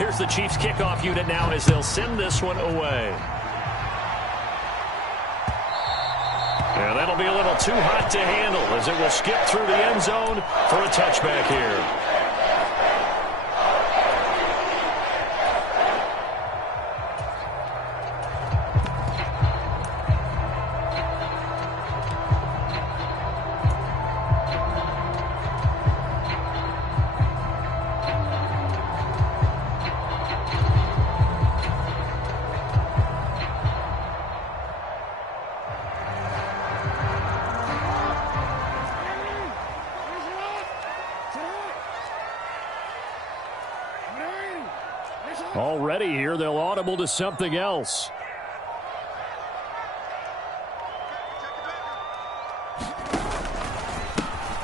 Here's the Chiefs kickoff unit now as they'll send this one away. And that'll be a little too hot to handle as it will skip through the end zone for a touchback here. Already here, they'll audible to something else.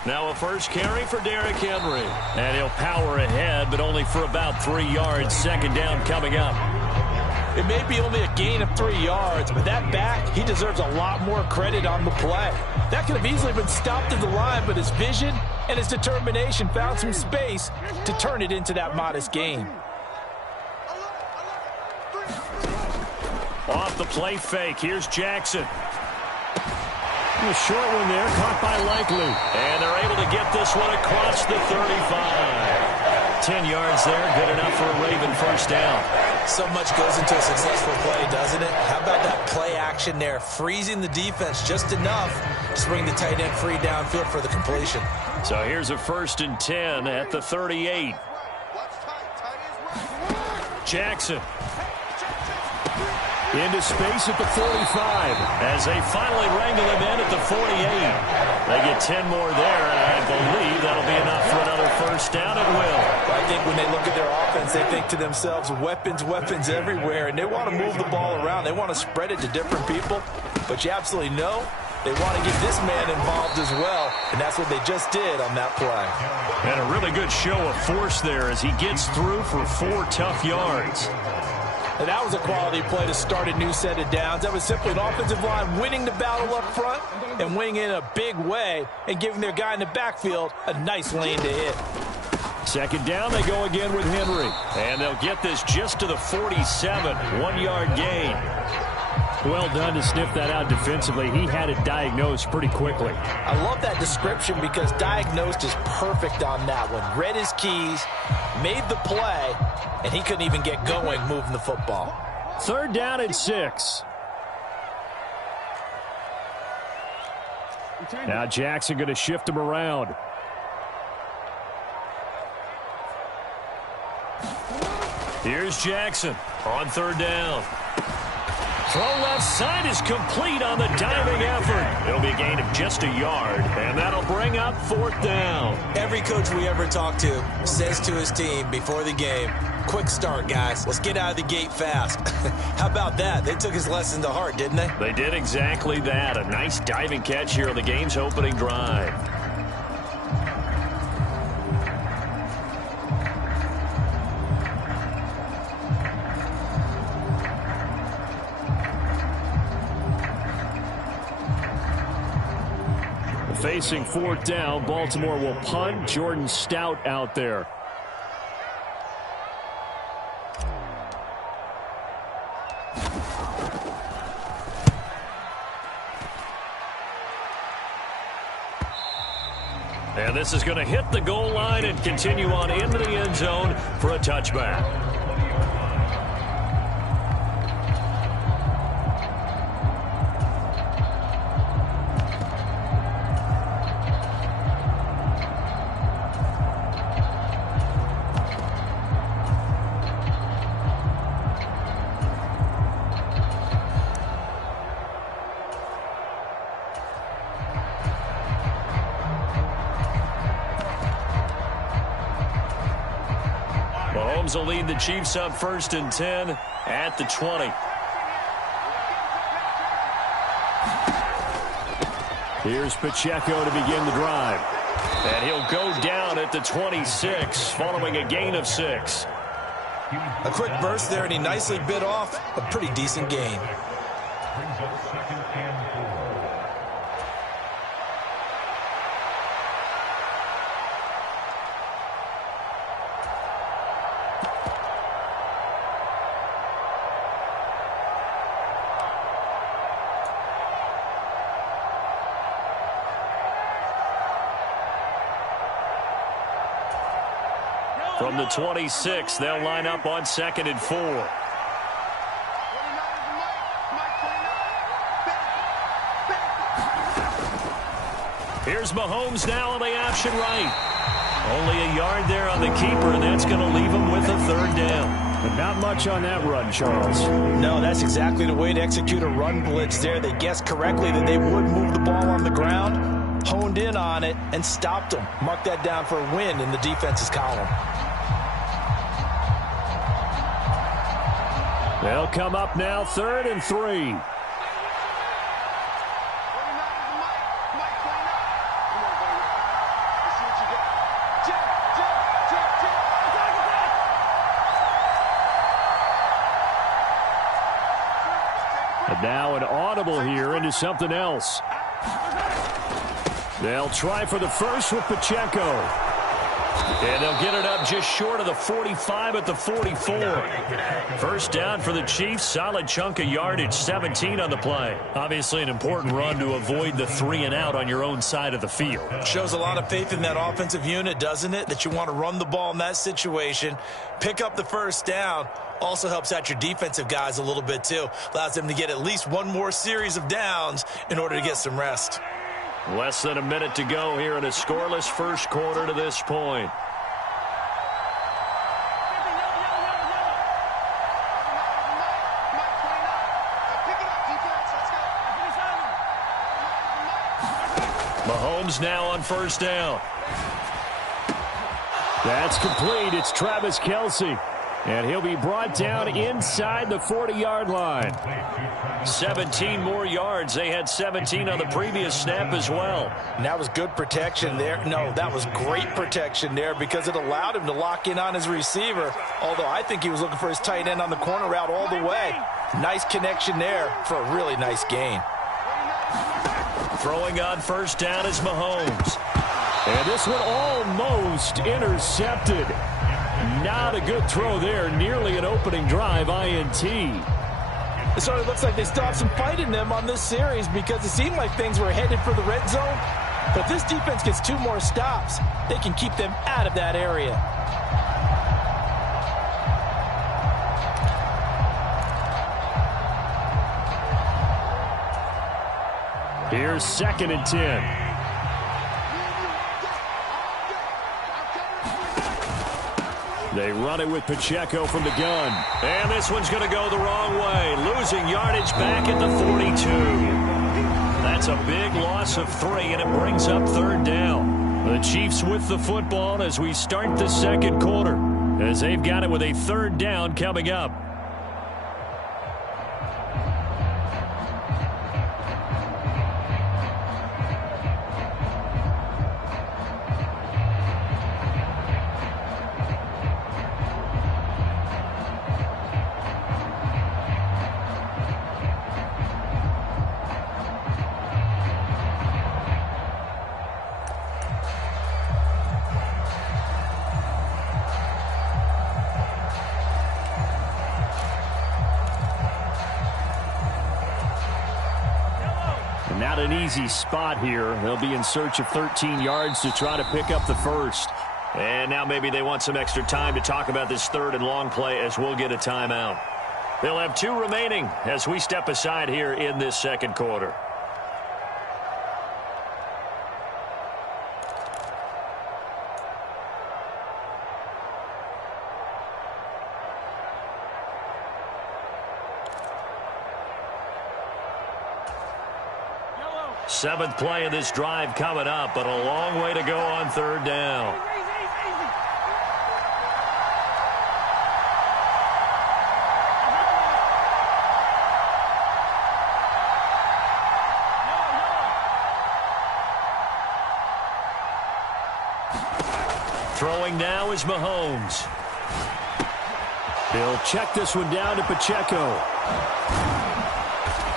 Now a first carry for Derrick Henry. And he'll power ahead, but only for about 3 yards. Second down coming up. It may be only a gain of 3 yards, but that back, he deserves a lot more credit on the play. That could have easily been stopped at the line, but his vision and his determination found some space to turn it into that modest gain. Off the play fake, here's Jackson. A short one there, caught by Likely. And they're able to get this one across the 35. 10 yards there, good enough for a Raven first down. So much goes into a successful play, doesn't it? How about that play action there, freezing the defense just enough to bring the tight end free downfield for the completion. So here's a 1st and 10 at the 38. Jackson. Into space at the 45 as they finally wrangle him in at the 48. They get 10 more there, and I believe that'll be enough for another first down. It will. I think when they look at their offense, they think to themselves, weapons, weapons everywhere, and they want to move the ball around. They want to spread it to different people, but you absolutely know they want to get this man involved as well, and that's what they just did on that play. And a really good show of force there as he gets through for 4 tough yards. And that was a quality play to start a new set of downs. That was simply an offensive line winning the battle up front and winning in a big way and giving their guy in the backfield a nice lane to hit. Second down, they go again with Henry. And they'll get this just to the 47, 1-yard gain. Well done to sniff that out defensively. He had it diagnosed pretty quickly. I love that description because diagnosed is perfect on that one. Read his keys, made the play, and he couldn't even get going moving the football. 3rd down and 6. Now Jackson going to shift him around. Here's Jackson on 3rd down. Throw left side is complete on the diving effort. It'll be a gain of just a yard, and that'll bring up 4th down. Every coach we ever talk to says to his team before the game, quick start, guys. Let's get out of the gate fast. How about that? They took his lesson to heart, didn't they? They did exactly that. A nice diving catch here on the game's opening drive. Facing 4th down, Baltimore will punt. Jordan Stout out there. And this is going to hit the goal line and continue on into the end zone for a touchback. Mahomes will lead the Chiefs up 1st and 10 at the 20. Here's Pacheco to begin the drive. And he'll go down at the 26 following a gain of 6. A quick burst there, and he nicely bit off a pretty decent gain. From the 26, they'll line up on 2nd and 4. Here's Mahomes now on the option right. Only a yard there on the keeper, and that's going to leave him with a 3rd down. But not much on that run, Charles. No, that's exactly the way to execute a run blitz there. They guessed correctly that they would move the ball on the ground, honed in on it, and stopped them. Mark that down for a win in the defense's column. They'll come up now 3rd and 3. And now an audible here into something else. They'll try for the first with Pacheco. And they'll get it up just short of the 45 at the 44. 1st down for the Chiefs. Solid chunk of yardage, 17 on the play. Obviously an important run to avoid the 3 and out on your own side of the field. Shows a lot of faith in that offensive unit, doesn't it? That you want to run the ball in that situation. Pick up the 1st down. Also helps out your defensive guys a little bit, too. Allows them to get at least one more series of downs in order to get some rest. Less than a minute to go here in a scoreless 1st quarter to this point. Mahomes now on 1st down. That's complete. It's Travis Kelce. And he'll be brought down inside the 40-yard line. 17 more yards. They had 17 on the previous snap as well. And that was good protection there. No, that was great protection there because it allowed him to lock in on his receiver. Although I think he was looking for his tight end on the corner route all the way. Nice connection there for a really nice gain. Throwing on 1st down is Mahomes. And this one almost intercepted. Not a good throw there. Nearly an opening drive INT. It sort of looks like they still have some fight in them on this series because it seemed like things were headed for the red zone. But this defense gets 2 more stops. They can keep them out of that area. Here's 2nd and 10. They run it with Pacheco from the gun. And this one's going to go the wrong way. Losing yardage back at the 42. That's a big loss of 3, and it brings up 3rd down. The Chiefs with the football as we start the 2nd quarter, as they've got it with a 3rd down coming up. Not an easy spot here. They'll be in search of 13 yards to try to pick up the 1st. And now maybe they want some extra time to talk about this 3rd and long play as we'll get a timeout. They'll have 2 remaining as we step aside here in this 2nd quarter. Seventh play of this drive coming up, but a long way to go on 3rd down. Throwing now is Mahomes. He'll check this one down to Pacheco.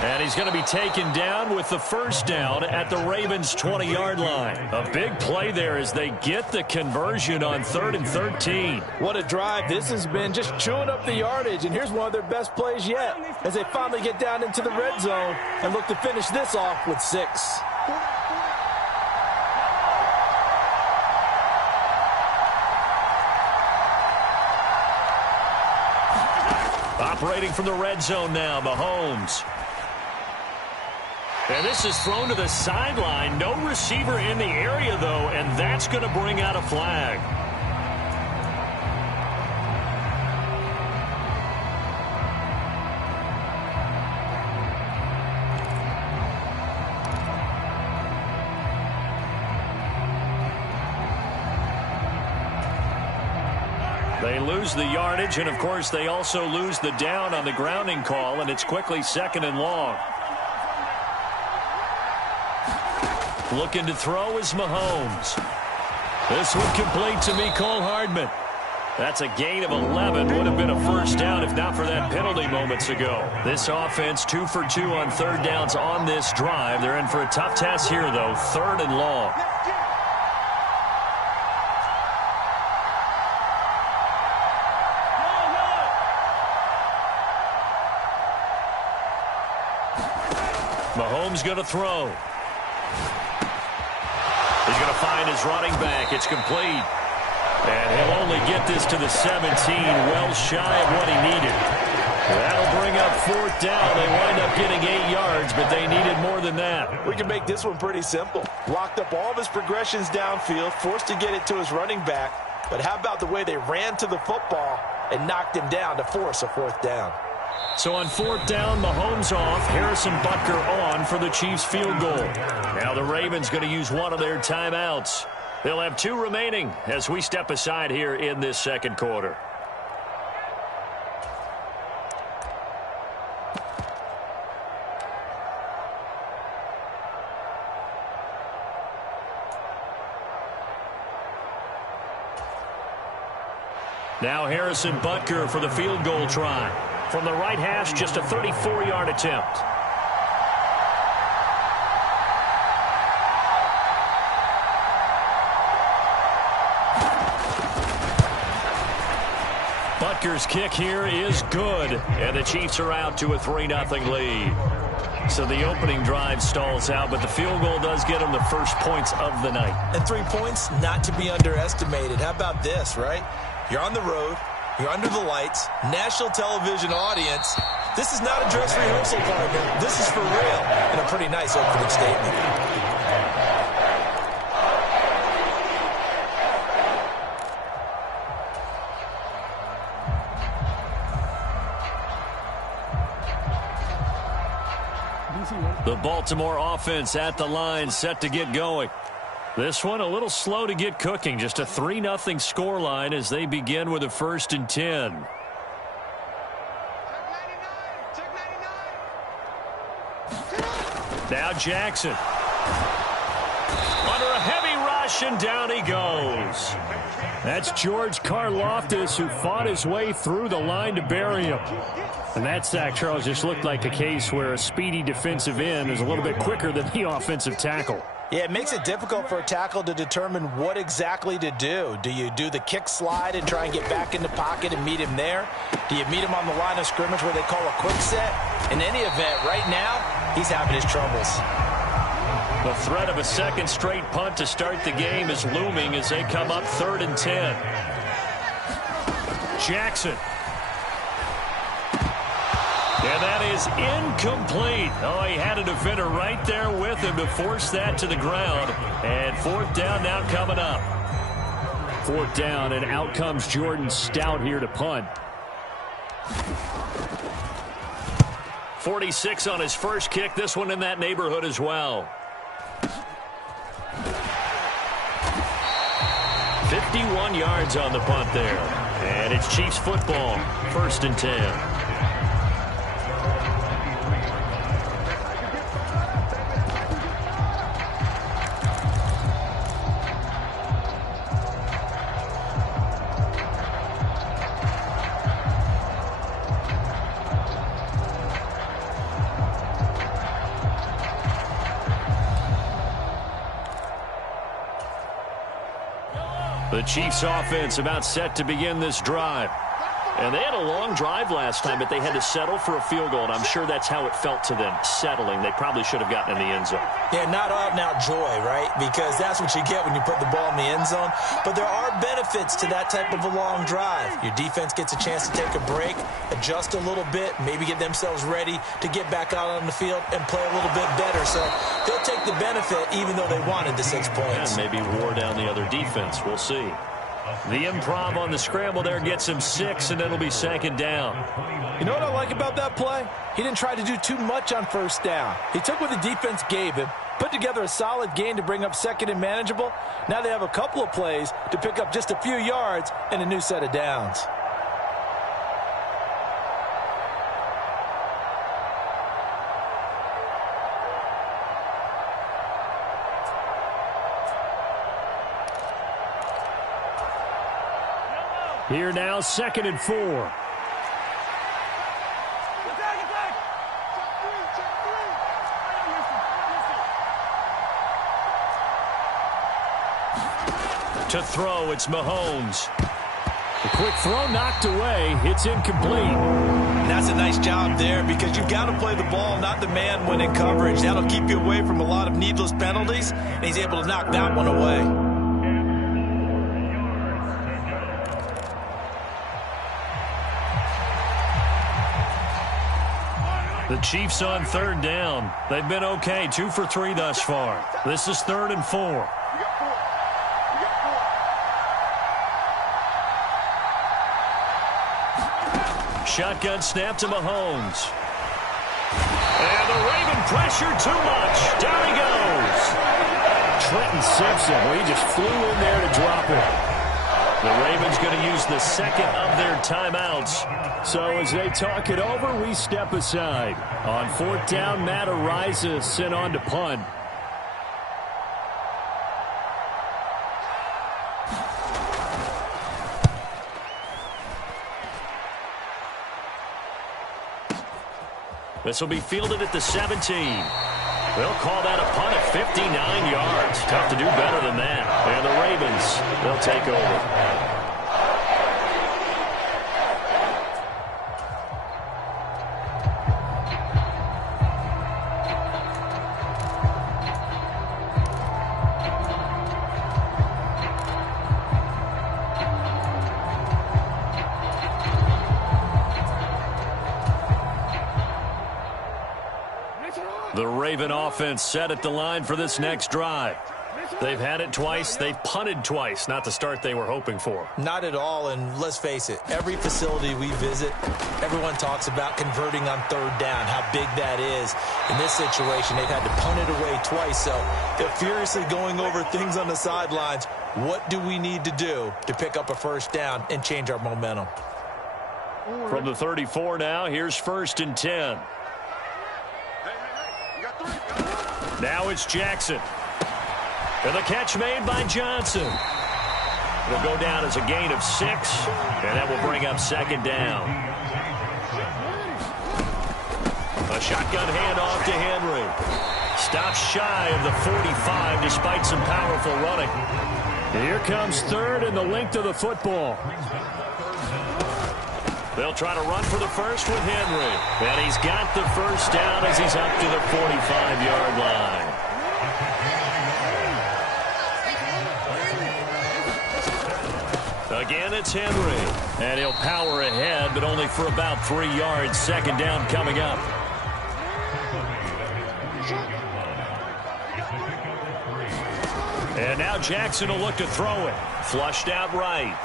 And he's going to be taken down with the 1st down at the Ravens' 20-yard line. A big play there as they get the conversion on 3rd and 13. What a drive. This has been just chewing up the yardage, and here's one of their best plays yet as they finally get down into the red zone and look to finish this off with 6. Operating from the red zone now, Mahomes. And this is thrown to the sideline. No receiver in the area, though, and that's going to bring out a flag. They lose the yardage, and, of course, they also lose the down on the grounding call, and it's quickly 2nd and long. Looking to throw is Mahomes. This one complete to Mecole Hardman. That's a gain of 11. Would have been a first down if not for that penalty moments ago. This offense 2 for 2 on 3rd downs on this drive. They're in for a tough task here, though. 3rd and long. Mahomes going to throw. He's going to find his running back. It's complete. And he'll only get this to the 17, well shy of what he needed. That'll bring up 4th down. They wind up getting 8 yards, but they needed more than that. We can make this one pretty simple. Locked up all of his progressions downfield, forced to get it to his running back. But how about the way they ran to the football and knocked him down to force a 4th down? So on 4th down, Mahomes off, Harrison Butker on for the Chiefs field goal. Now the Ravens going to use one of their timeouts. They'll have 2 remaining as we step aside here in this 2nd quarter. Now Harrison Butker for the field goal try. From the right hash, just a 34-yard attempt. Butker's kick here is good, and the Chiefs are out to a 3-0 lead. So the opening drive stalls out, but the field goal does get them the first points of the night. And 3 points not to be underestimated. How about this, right? You're on the road. You're under the lights, national television audience. This is not a dress rehearsal, partner. This is for real, and a pretty nice opening statement. The Baltimore offense at the line, set to get going. This one a little slow to get cooking. Just a 3-0 scoreline as they begin with a 1st and 10. Now Jackson. Under a heavy rush, and down he goes. That's George Karlaftis, who fought his way through the line to bury him. And that sack, Charles, just looked like a case where a speedy defensive end is a little bit quicker than the offensive tackle. Yeah, it makes it difficult for a tackle to determine what exactly to do. Do you do the kick slide and try and get back in the pocket and meet him there? Do you meet him on the line of scrimmage where they call a quick set? In any event, right now, he's having his troubles. The threat of a 2nd straight punt to start the game is looming as they come up 3rd and 10. Jackson. And that is incomplete. Oh, he had a defender right there with him to force that to the ground. And 4th down now coming up. 4th down, and out comes Jordan Stout here to punt. 46 on his first kick. This one in that neighborhood as well. 51 yards on the punt there. And it's Chiefs football. 1st and 10. The Chiefs offense about set to begin this drive. And they had a long drive last time, but they had to settle for a field goal, and I'm sure that's how it felt to them, settling. They probably should have gotten in the end zone. Yeah, not out-and-out joy, right? Because that's what you get when you put the ball in the end zone. But there are benefits to that type of a long drive. Your defense gets a chance to take a break, adjust a little bit, maybe get themselves ready to get back out on the field and play a little bit better. So they'll take the benefit even though they wanted the 6 points. And maybe wore down the other defense. We'll see. The improv on the scramble there gets him 6, and it'll be second down. You know what I like about that play? He didn't try to do too much on first down. He took what the defense gave him, put together a solid gain to bring up second and manageable. Now they have a couple of plays to pick up just a few yards and a new set of downs. Here now, 2nd and 4. To throw, it's Mahomes. The quick throw knocked away. It's incomplete. And that's a nice job there because you've got to play the ball, not the man when in coverage. That'll keep you away from a lot of needless penalties, and he's able to knock that one away. The Chiefs on 3rd down. They've been okay, 2 for 3 thus far. This is 3rd and 4. Shotgun snap to Mahomes. And the Raven pressure too much. Down he goes. Trenton Simpson, well, he just flew in there to drop it. The Ravens going to use the second of their timeouts. So as they talk it over, we step aside. On 4th down, Matt Ariza sent on to punt. This will be fielded at the 17. They'll call that a punt at 59 yards. Tough to do better than that. And the Ravens, they'll take over. The Raven offense set at the line for this next drive. They've had it twice. They've punted twice. Not the start they were hoping for. Not at all, and let's face it, every facility we visit, everyone talks about converting on 3rd down, how big that is. In this situation, they've had to punt it away twice, so they're furiously going over things on the sidelines. What do we need to do to pick up a 1st down and change our momentum? From the 34 now, here's 1st and 10. Now it's Jackson. And the catch made by Johnson. It'll go down as a gain of 6, and that will bring up 2nd down. A shotgun handoff to Henry. Stops shy of the 45 despite some powerful running. Here comes 3rd and the length of the football. They'll try to run for the first with Henry. And he's got the 1st down as he's up to the 45-yard line. Again, it's Henry. And he'll power ahead, but only for about 3 yards. 2nd down coming up. And now Jackson will look to throw it. Flushed out right.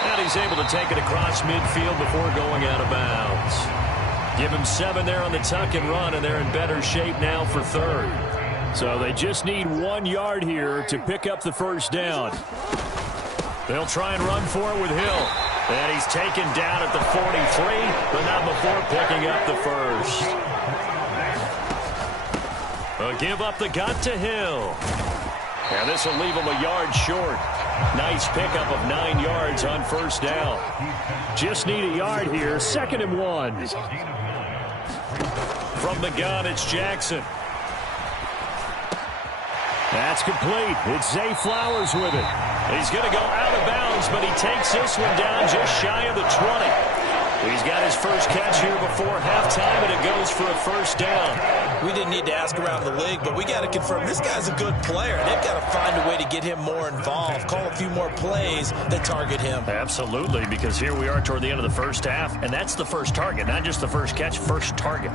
And he's able to take it across midfield before going out of bounds. Give him 7 there on the tuck and run, and they're in better shape now for 3rd. So they just need 1 yard here to pick up the 1st down. They'll try and run for it with Hill. And he's taken down at the 43, but not before picking up the 1st. A give up the gut to Hill. And this will leave him a yard short. Nice pickup of 9 yards on 1st down. Just need a yard here. 2nd and 1. From the gun, it's Jackson. That's complete. It's Zay Flowers with it. He's going to go out of bounds Mahomes, but he takes this one down just shy of the 20. He's got his first catch here before halftime, and it goes for a first down. We didn't need to ask around the league, but we got to confirm this guy's a good player. They've got to find a way to get him more involved, call a few more plays that target him. Absolutely, because here we are toward the end of the first half, and that's the first target, not just the first catch, first target.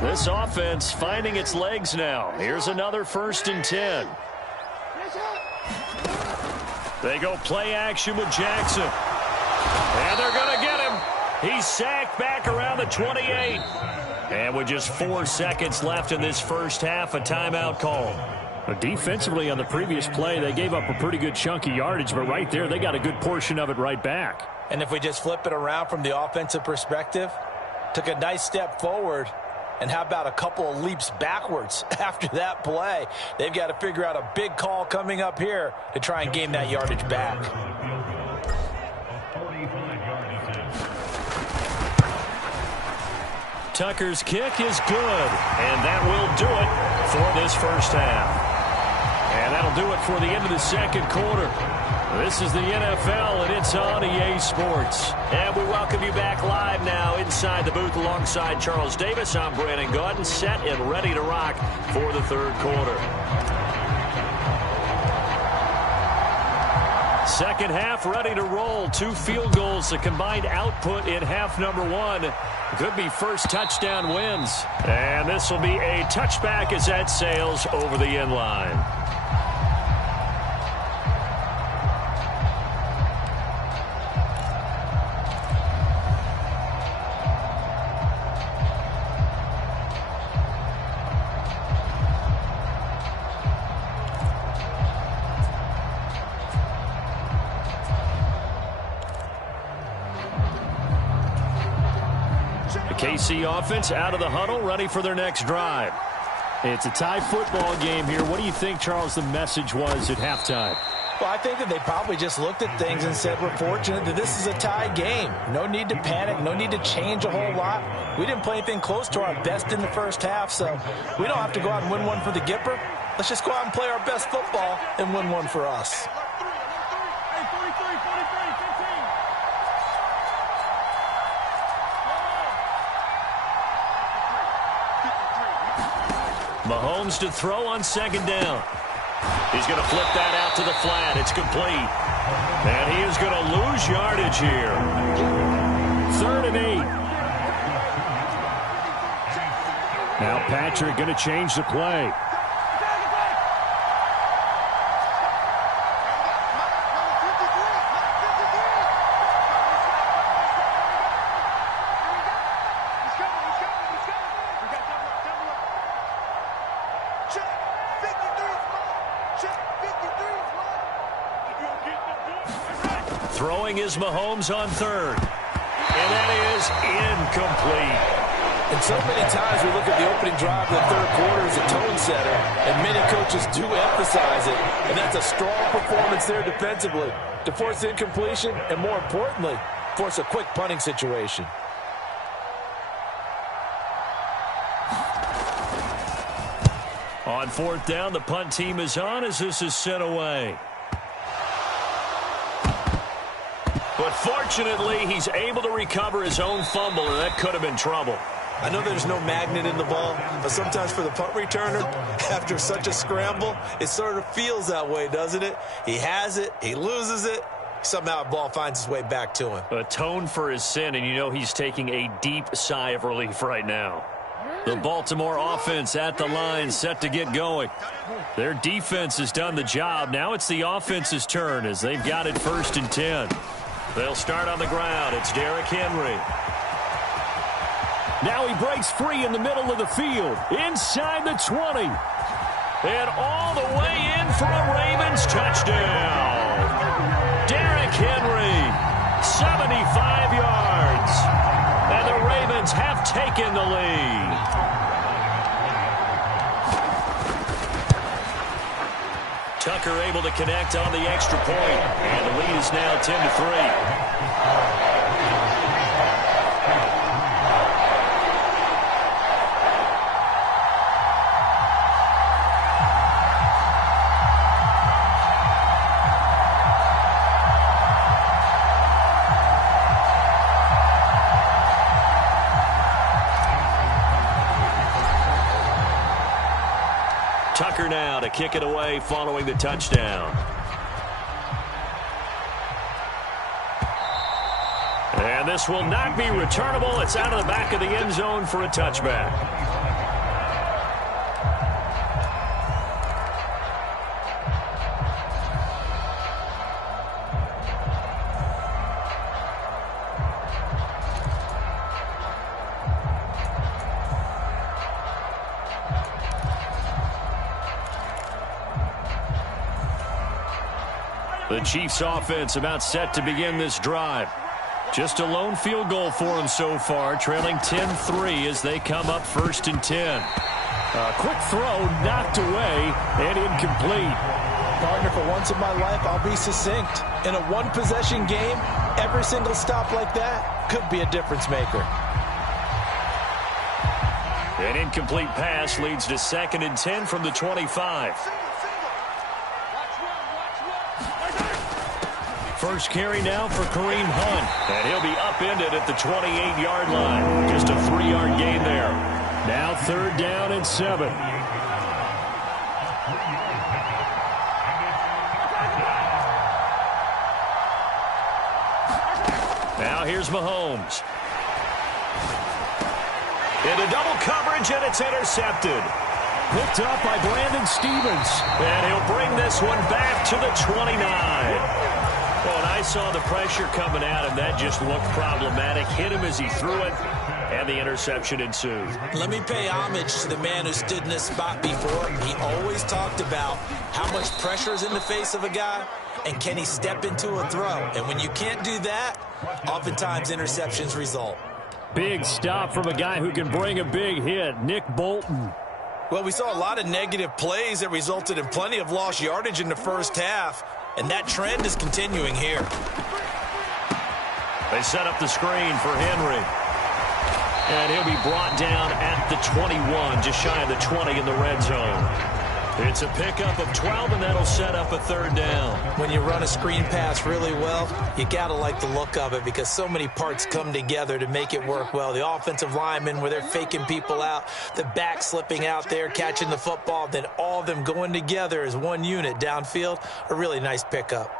This offense finding its legs now. Here's another 1st and 10. They go play action with Jackson. And they're going to get him. He's sacked back around the 28. And with just 4 seconds left in this first half, a timeout call. Defensively on the previous play, they gave up a pretty good chunk of yardage, but right there, they got a good portion of it right back. And if we just flip it around from the offensive perspective, took a nice step forward, and how about a couple of leaps backwards after that play? They've got to figure out a big call coming up here to try and gain that yardage back. Tucker's kick is good, and that will do it for this first half. And that'll do it for the end of the second quarter. This is the NFL, and it's on EA Sports. And we welcome you back live now inside the booth alongside Charles Davis. I'm Brandon Gaudin, set and ready to rock for the third quarter. Second half ready to roll. 2 field goals, the combined output in half number 1. Could be first touchdown wins. And this will be a touchback as that sails over the end line. KC offense out of the huddle, ready for their next drive. It's a tie football game here. What do you think, Charles, the message was at halftime? Well, I think that they probably just looked at things and said, we're fortunate that this is a tie game. No need to panic. No need to change a whole lot. We didn't play anything close to our best in the first half, so we don't have to go out and win one for the Gipper. Let's just go out and play our best football and win one for us. Mahomes to throw on second down. He's going to flip that out to the flat. It's complete. And he is going to lose yardage here. 3rd and 8. Now Patrick going to change the play. Throwing is Mahomes on 3rd. And that is incomplete. And so many times we look at the opening drive of the third quarter as a tone setter, and many coaches do emphasize it. And that's a strong performance there defensively to force incompletion and, more importantly, force a quick punting situation. On 4th down, the punt team is on as this is sent away. But fortunately, he's able to recover his own fumble, and that could have been trouble. I know there's no magnet in the ball, but sometimes for the punt returner, after such a scramble, it sort of feels that way, doesn't it? He has it, he loses it, somehow the ball finds its way back to him. Atone for his sin, and you know he's taking a deep sigh of relief right now. The Baltimore offense at the line, set to get going. Their defense has done the job. Now it's the offense's turn as they've got it 1st and 10. They'll start on the ground. It's Derrick Henry. Now he breaks free in the middle of the field, inside the 20. And all the way in for a Ravens touchdown. Derrick Henry, 75 yards. And the Ravens have taken the lead. Tucker able to connect on the extra point, and the lead is now 10-3. Tucker now to kick it away following the touchdown. And this will not be returnable. It's out of the back of the end zone for a touchback. The Chiefs offense about set to begin this drive. Just a lone field goal for them so far, trailing 10-3 as they come up 1st and 10. A quick throw knocked away and incomplete. Partner, for once in my life, I'll be succinct. In a one-possession game, every single stop like that could be a difference maker. An incomplete pass leads to 2nd and 10 from the 25. First carry now for Kareem Hunt. And he'll be upended at the 28-yard line. Just a 3-yard gain there. Now 3rd down and 7. Now here's Mahomes. Into double coverage, and it's intercepted. Picked up by Brandon Stevens. And he'll bring this one back to the 29. Well, and I saw the pressure coming at him. That just looked problematic. Hit him as he threw it, and the interception ensued. Let me pay homage to the man who stood in this spot before. He always talked about how much pressure is in the face of a guy, and can he step into a throw. And when you can't do that, oftentimes interceptions result. Big stop from a guy who can bring a big hit, Nick Bolton. Well, we saw a lot of negative plays that resulted in plenty of lost yardage in the first half. And that trend is continuing here. They set up the screen for Henry. And he'll be brought down at the 21, just shy of the 20 in the red zone. It's a pickup of 12, and that'll set up a 3rd down. When you run a screen pass really well, you got to like the look of it because so many parts come together to make it work well. The offensive linemen, where they're faking people out, the back slipping out there, catching the football, then all of them going together as one unit downfield. A really nice pickup.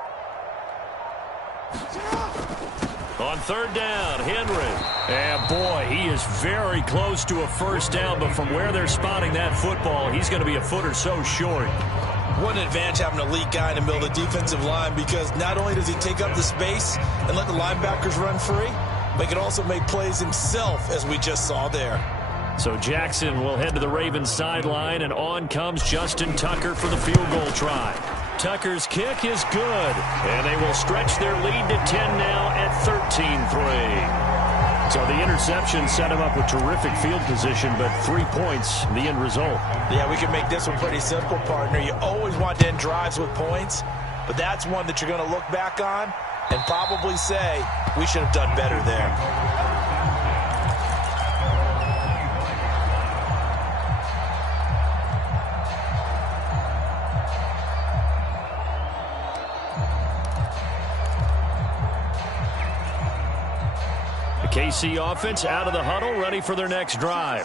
On 3rd down, Henry. And boy, he is very close to a 1st down, but from where they're spotting that football, he's going to be a foot or so short. What an advantage having an elite guy in the middle of the defensive line, because not only does he take up the space and let the linebackers run free, but he can also make plays himself, as we just saw there. So Jackson will head to the Ravens sideline, and on comes Justin Tucker for the field goal try. Tucker's kick is good, and they will stretch their lead to 10 now at 13-3. So the interception set him up with terrific field position, but 3 points, the end result. Yeah, we can make this one pretty simple, partner. You always want to end drives with points, but that's one that you're going to look back on and probably say, we should have done better there. KC offense out of the huddle, ready for their next drive.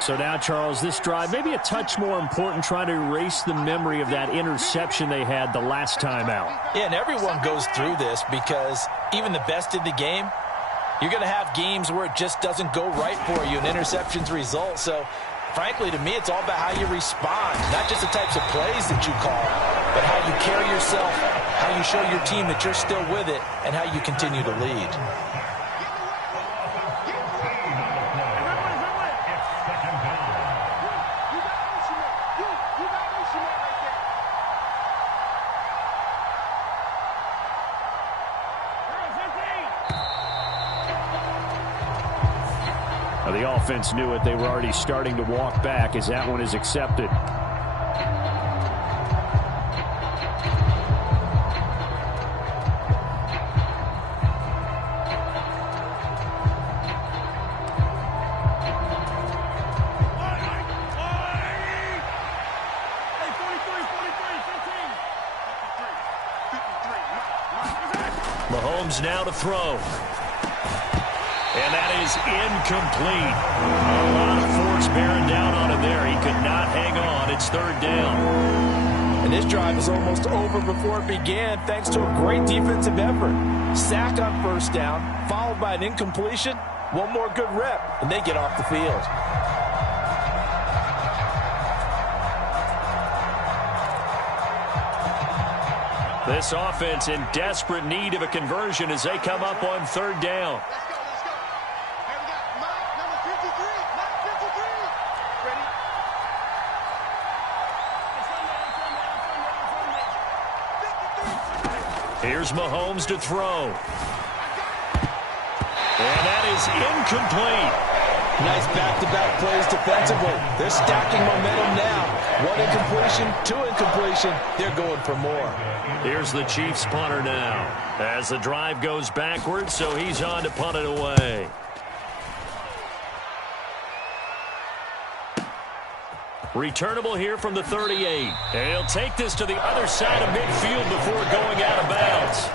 So now, Charles, this drive maybe a touch more important, trying to erase the memory of that interception they had the last time out. Yeah, and everyone goes through this because even the best in the game, you're going to have games where it just doesn't go right for you and interceptions result. So, frankly, to me, it's all about how you respond, not just the types of plays that you call, but how you carry yourself, how you show your team that you're still with it, and how you continue to lead. The offense knew it. They were already starting to walk back as that one is accepted. Mahomes now to throw. And that is incomplete. A lot of force clock's bearing down on him there. He could not hang on. It's third down. And this drive is almost over before it began thanks to a great defensive effort. Sack on first down, followed by an incompletion. One more good rep, and they get off the field. This offense in desperate need of a conversion as they come up on third down. Here's Mahomes to throw. And that is incomplete. Nice back-to-back plays defensively. They're stacking momentum now. One incompletion, two incompletion. They're going for more. Here's the Chiefs punter now. As the drive goes backwards, so he's on to punt it away. Returnable here from the 38. And he'll take this to the other side of midfield before going out of bounds.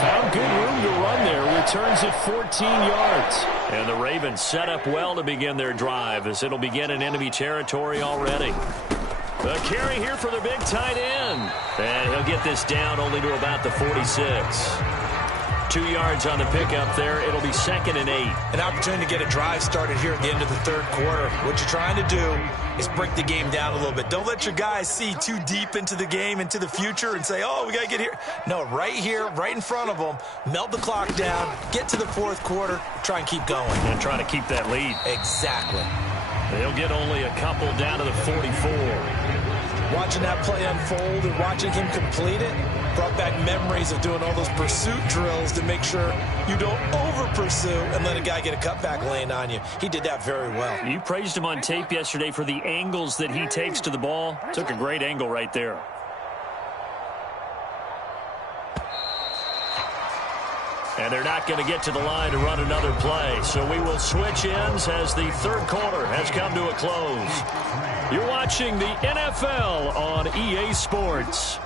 Found good room to run there. Returns at 14 yards. And the Ravens set up well to begin their drive as it'll begin in enemy territory already. A carry here for the big tight end. And he'll get this down only to about the 46. 2 yards on the pickup there. It'll be 2nd and 8. An opportunity to get a drive started here at the end of the third quarter. What you're trying to do is break the game down a little bit. Don't let your guys see too deep into the game, into the future, and say, oh, we got to get here. No, right here, right in front of them, melt the clock down, get to the fourth quarter, try and keep going. And try to keep that lead. Exactly. They'll get only a couple down to the 44. Watching that play unfold and watching him complete it brought back memories of doing all those pursuit drills to make sure you don't over-pursue and let a guy get a cutback lane on you. He did that very well. You praised him on tape yesterday for the angles that he takes to the ball. Took a great angle right there. And they're not going to get to the line to run another play. So we will switch ends as the third quarter has come to a close. You're watching the NFL on EA Sports.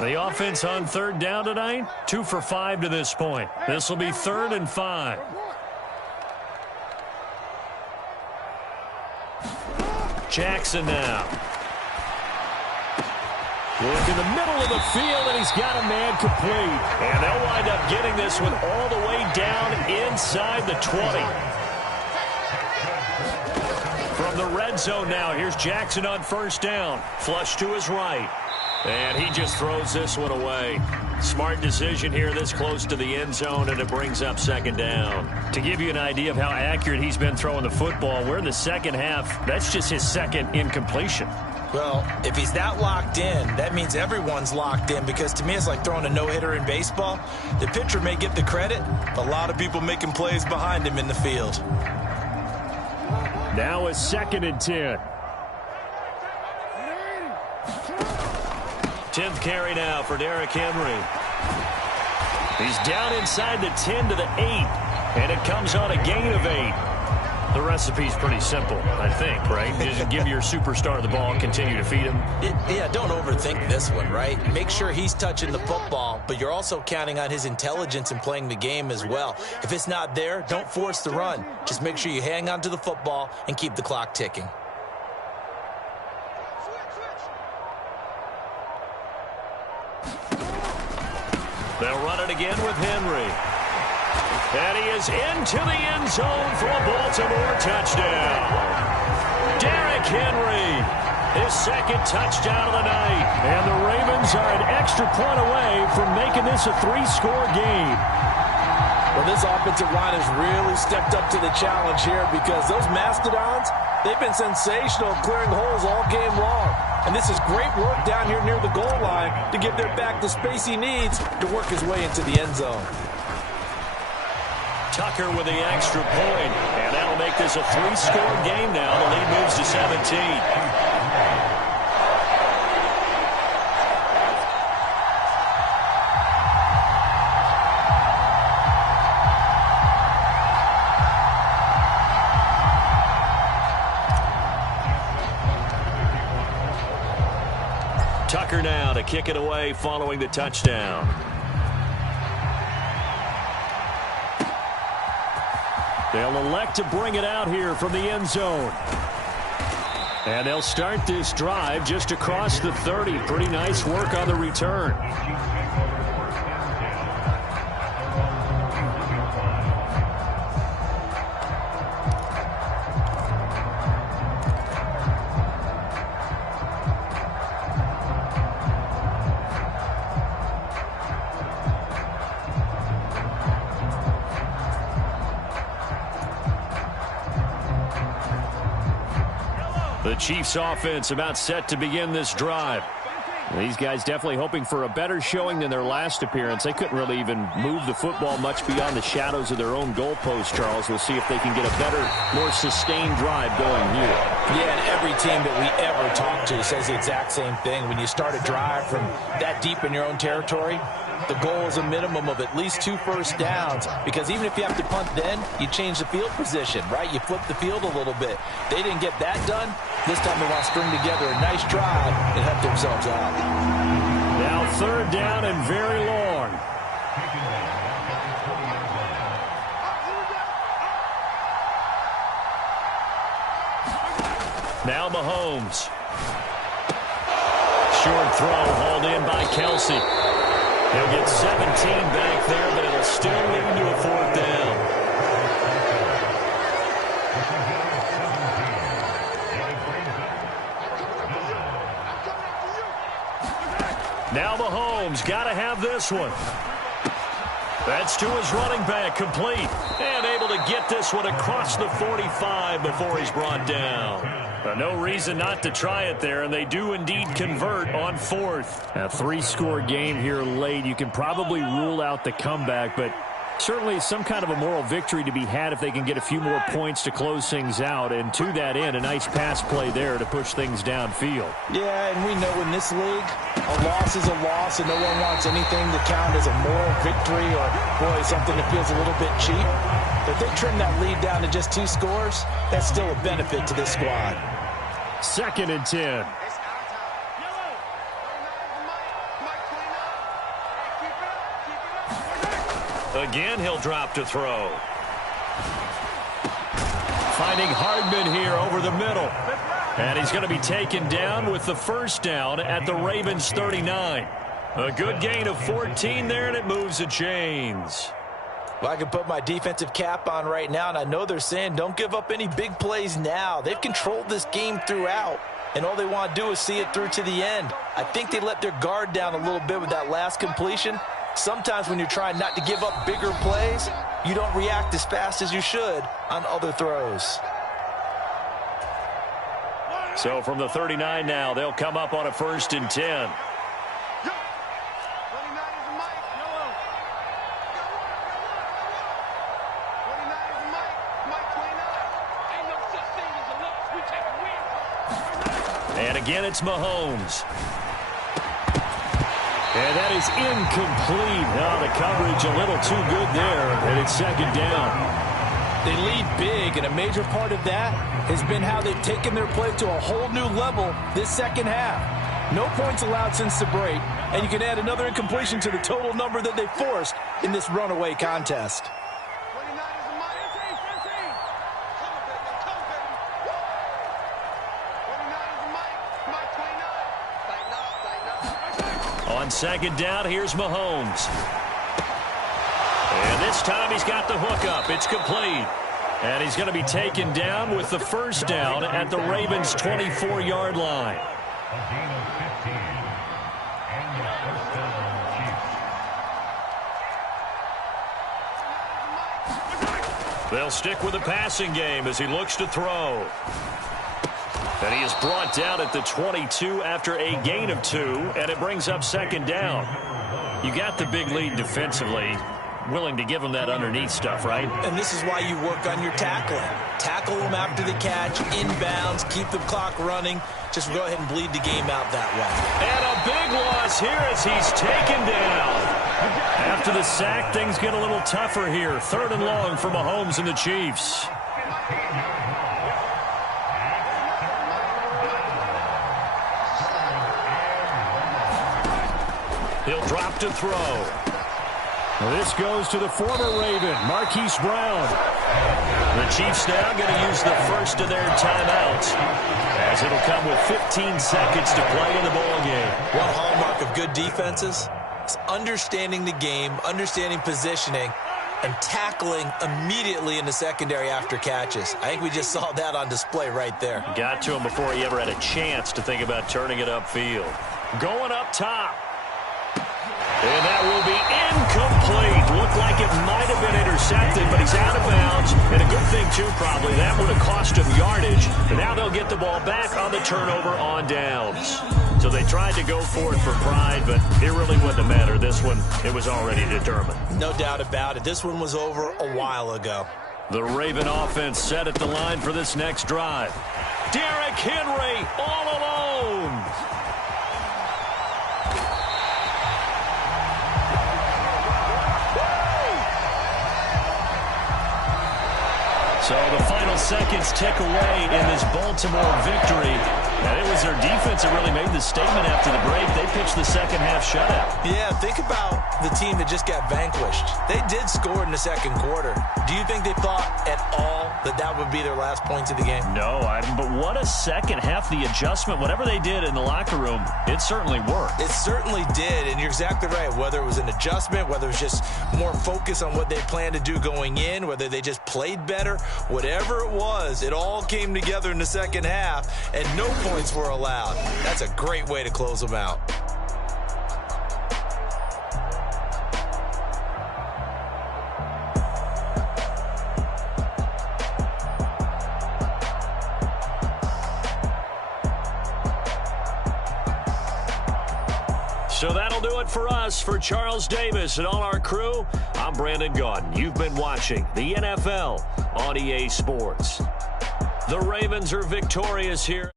The offense on third down tonight, 2 for 5 to this point. This will be 3rd and 5. Jackson now. Look in the middle of the field, and he's got a man complete. And they'll wind up getting this one all the way down inside the 20. From the red zone now, here's Jackson on first down. Flush to his right. And he just throws this one away. Smart decision here this close to the end zone, and it brings up 2nd down. To give you an idea of how accurate he's been throwing the football, we're in the second half. That's just his 2nd incompletion. Well, if he's that locked in, that means everyone's locked in, because to me it's like throwing a no-hitter in baseball. The pitcher may get the credit, but a lot of people making plays behind him in the field. Now a 2nd and 10. 10th carry now for Derrick Henry. He's down inside the 10 to the 8, and it comes on a gain of 8. The recipe's pretty simple, I think, right? Just give your superstar the ball and continue to feed him. Yeah, don't overthink this one, right? Make sure he's touching the football, but you're also counting on his intelligence in playing the game as well. If it's not there, don't force the run. Just make sure you hang on to the football and keep the clock ticking. They'll run it again with Henry. And he is into the end zone for a Baltimore touchdown. Derrick Henry, his 2nd touchdown of the night. And the Ravens are an extra point away from making this a 3-score game. Well, this offensive line has really stepped up to the challenge here, because those Mastodons, they've been sensational clearing holes all game long. And this is great work down here near the goal line to give their back the space he needs to work his way into the end zone. Tucker with the extra point, and that'll make this a 3-score game now. The lead moves to 17. Tucker now to kick it away following the touchdown. They'll elect to bring it out here from the end zone. And they'll start this drive just across the 30. Pretty nice work on the return. The Chiefs offense about set to begin this drive. These guys definitely hoping for a better showing than their last appearance. They couldn't really even move the football much beyond the shadows of their own goalpost, Charles. We'll see if they can get a better, more sustained drive going here. Yeah, and every team that we ever talk to says the exact same thing. When you start a drive from that deep in your own territory, the goal is a minimum of at least 2 first downs, because even if you have to punt then, you change the field position, right? You flip the field a little bit. They didn't get that done. This time they want to string together a nice drive and help themselves out. Now 3rd down and very long. Now Mahomes. Short throw hauled in by Kelsey. He'll get 17 back there, but it'll still lead to a 4th down. Now Mahomes got to have this one. That's to his running back, complete. And able to get this one across the 45 before he's brought down. No reason not to try it there, and they do indeed convert on 4th. A 3-score game here late. You can probably rule out the comeback, but certainly some kind of a moral victory to be had if they can get a few more points to close things out. And to that end, a nice pass play there to push things downfield. Yeah, and we know in this league, a loss is a loss, and no one wants anything to count as a moral victory or, boy, something that feels a little bit cheap. But if they trim that lead down to just 2 scores, that's still a benefit to this squad. 2nd and 10. Again, he'll drop to throw. Finding Hardman here over the middle. And he's going to be taken down with the 1st down at the Ravens 39. A good gain of 14 there, and it moves the chains. Well, I can put my defensive cap on right now, and I know they're saying don't give up any big plays now. They've controlled this game throughout, and all they want to do is see it through to the end. I think they let their guard down a little bit with that last completion. Sometimes when you're trying not to give up bigger plays, you don't react as fast as you should on other throws. So from the 39 now, they'll come up on a 1st and 10. And again, it's Mahomes. And that is incomplete. Oh, the coverage a little too good there, and it's 2nd down. They lead big, and a major part of that has been how they've taken their play to a whole new level this 2nd half. No points allowed since the break, and you can add another incompletion to the total number that they forced in this runaway contest. On 2nd down, here's Mahomes. And this time he's got the hook up. It's complete. And he's going to be taken down with the 1st down at the Ravens' 24-yard line. They'll stick with the passing game as he looks to throw. And he is brought down at the 22 after a gain of 2, and it brings up 2nd down. You got the big lead defensively. Willing to give him that underneath stuff, right? And this is why you work on your tackling. Tackle them after the catch, inbounds, keep the clock running. Just go ahead and bleed the game out that way. And a big loss here as he's taken down. After the sack, things get a little tougher here. 3rd and long for Mahomes and the Chiefs. He'll drop to throw. This goes to the former Raven, Marquise Brown. The Chiefs now going to use the first of their timeouts, as it'll come with 15 seconds to play in the ballgame. One hallmark of good defenses is understanding the game, understanding positioning, and tackling immediately in the secondary after catches. I think we just saw that on display right there. Got to him before he ever had a chance to think about turning it upfield. Going up top. And that will be incomplete. Looked like it might have been intercepted, but he's out of bounds. And a good thing, too, probably. That would have cost him yardage. But now they'll get the ball back on the turnover on downs. So they tried to go for it for pride, but it really wouldn't matter. This one, it was already determined. No doubt about it. This one was over a while ago. The Raven offense set at the line for this next drive. Derrick Henry all alone. So the final seconds tick away in this Baltimore victory. And it was their defense that really made the statement after the break. They pitched the second half shutout. Yeah, think about the team that just got vanquished. They did score in the second quarter. Do you think they thought at all that that would be their last points of the game? No, but what a second half. The adjustment, whatever they did in the locker room, it certainly worked. It certainly did, and you're exactly right. Whether it was an adjustment, whether it was just more focus on what they planned to do going in, whether they just played better, whatever it was, it all came together in the second half, and no points were allowed. That's a great way to close them out. So that'll do it for us. For Charles Davis and all our crew, I'm Brandon Gaudin. You've been watching the NFL on EA Sports. The Ravens are victorious here.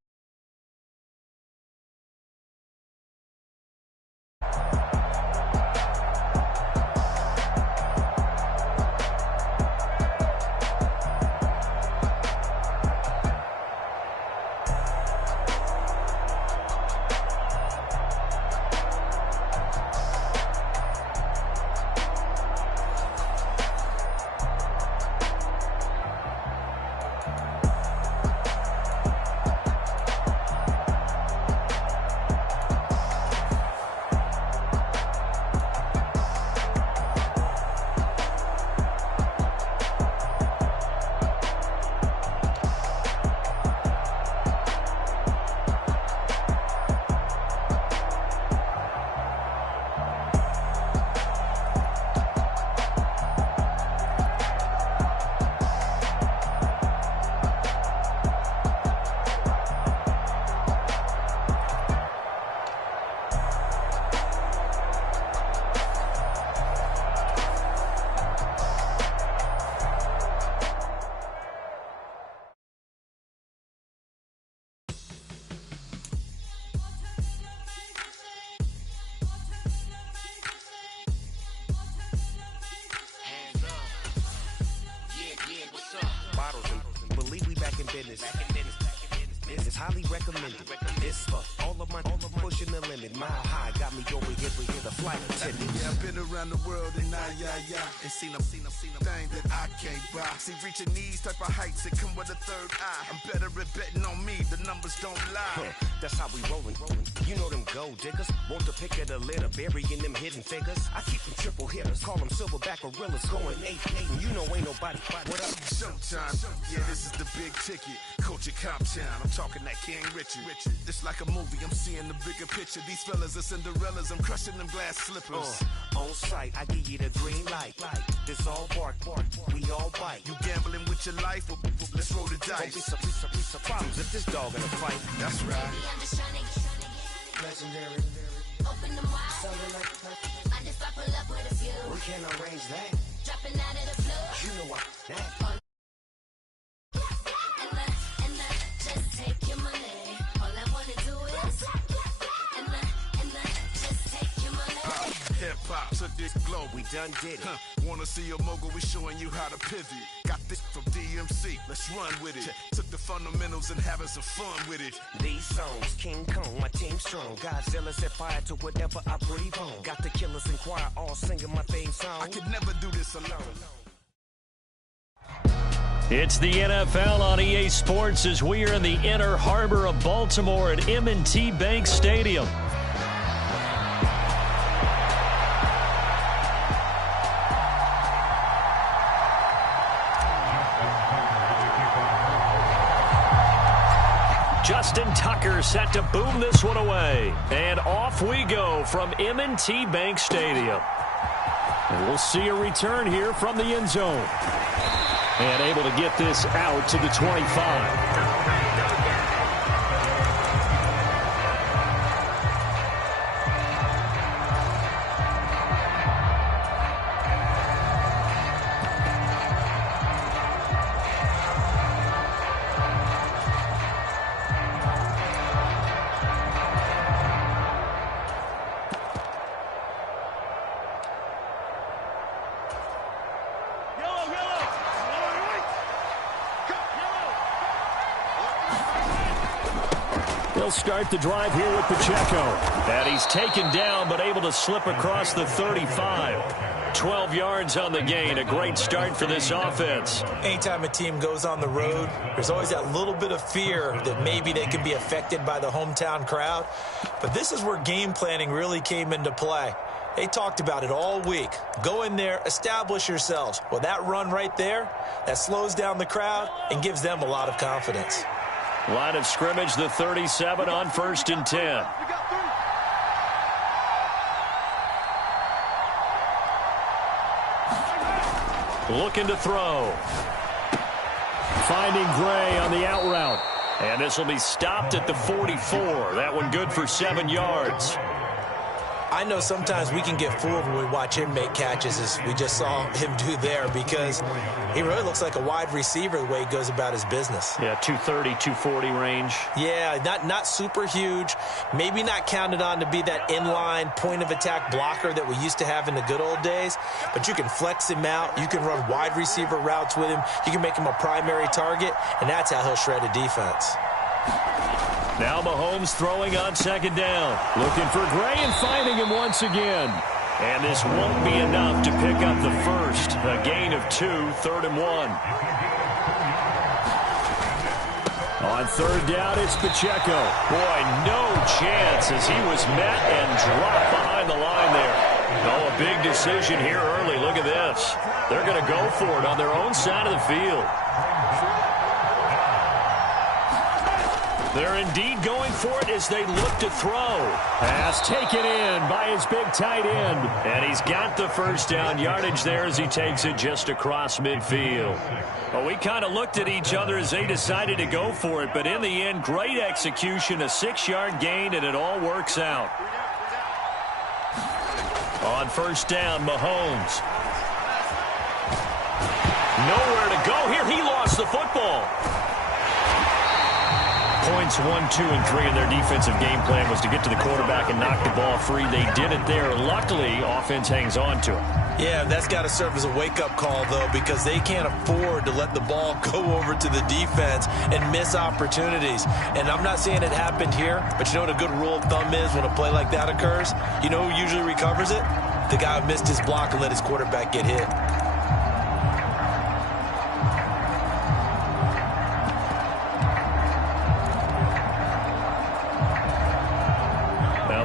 This is highly recommended. This for all of my pushing the limit. Mile high got me over here the flight attendant. Yeah, I've been around the world and and seen them thing that I can't buy. See, reaching these type of heights, it come with a third eye. I'm better at betting on me, the numbers don't lie. That's how we rollin'. You know them gold diggers, want to pick at a litter, burying them hidden figures. I keep them triple hitters, call them silverback gorillas, going 8-8, and you know ain't nobody. What up? Showtime. Yeah, this is the big ticket. Culture Cop Town. I'm talking that King Richard. It's like a movie. I'm seeing the bigger picture. These fellas are Cinderellas. I'm crushing them glass slippers. On sight, I give you the green light. This all bark, we all bite. You gambling with your life? Well, let's roll the dice. Don't be surprised if this dog in a fight. That's right. Legendary. Open them wide. I just pull up with a few. We can't arrange that. Dropping out of the floor. You know what? And just take your money. All I wanna do is. And just take your money. Hip hop took this globe. We done did it. Wanna see a mogul? We showing you how to pivot. Got this from DMC. Let's run with it. Took the fundamentals and having some fun with it. These songs, King Kong, my team strong. Godzilla set fire to whatever I breathe on. Got the killers in choir all singing my theme song. I could never do this alone. It's the NFL on EA Sports as we are in the Inner Harbor of Baltimore at M&T Bank Stadium. Justin Tucker set to boom this one away. And off we go from M&T Bank Stadium. And we'll see a return here from the end zone. And able to get this out to the 25. They'll start the drive here with Pacheco. And he's taken down, but able to slip across the 35. 12 yards on the gain. A great start for this offense. Anytime a team goes on the road, there's always that little bit of fear that maybe they can be affected by the hometown crowd. But this is where game planning really came into play. They talked about it all week. Go in there, establish yourselves. Well, that run right there, that slows down the crowd and gives them a lot of confidence. Line of scrimmage, the 37 on 1st and 10. Looking to throw. Finding Gray on the out route. And this will be stopped at the 44. That one good for 7 yards. I know sometimes we can get fooled when we watch him make catches, as we just saw him do there, because he really looks like a wide receiver the way he goes about his business. Yeah, 230, 240 range. Yeah, not super huge. Maybe not counted on to be that inline point-of-attack blocker that we used to have in the good old days, but you can flex him out. You can run wide receiver routes with him. You can make him a primary target, and that's how he'll shred a defense. Now Mahomes throwing on 2nd down. Looking for Gray and finding him once again. And this won't be enough to pick up the first. A gain of 2, 3rd and 1. On 3rd down, it's Pacheco. Boy, no chance as he was met and dropped behind the line there. Oh, a big decision here early. Look at this. They're going to go for it on their own side of the field. They're indeed going for it as they look to throw. Pass taken in by his big tight end. And he's got the 1st down yardage there as he takes it just across midfield. Well, we kind of looked at each other as they decided to go for it. But in the end, great execution, a 6-yard gain, and it all works out. On 1st down, Mahomes. Nowhere to go here. He lost the football. Points 1, 2, and 3 in their defensive game plan was to get to the quarterback and knock the ball free. They did it there. Luckily, offense hangs on to it. Yeah, that's got to serve as a wake-up call, though, because they can't afford to let the ball go over to the defense and miss opportunities. And I'm not saying it happened here, but you know what a good rule of thumb is when a play like that occurs? You know who usually recovers it? The guy who missed his block and let his quarterback get hit.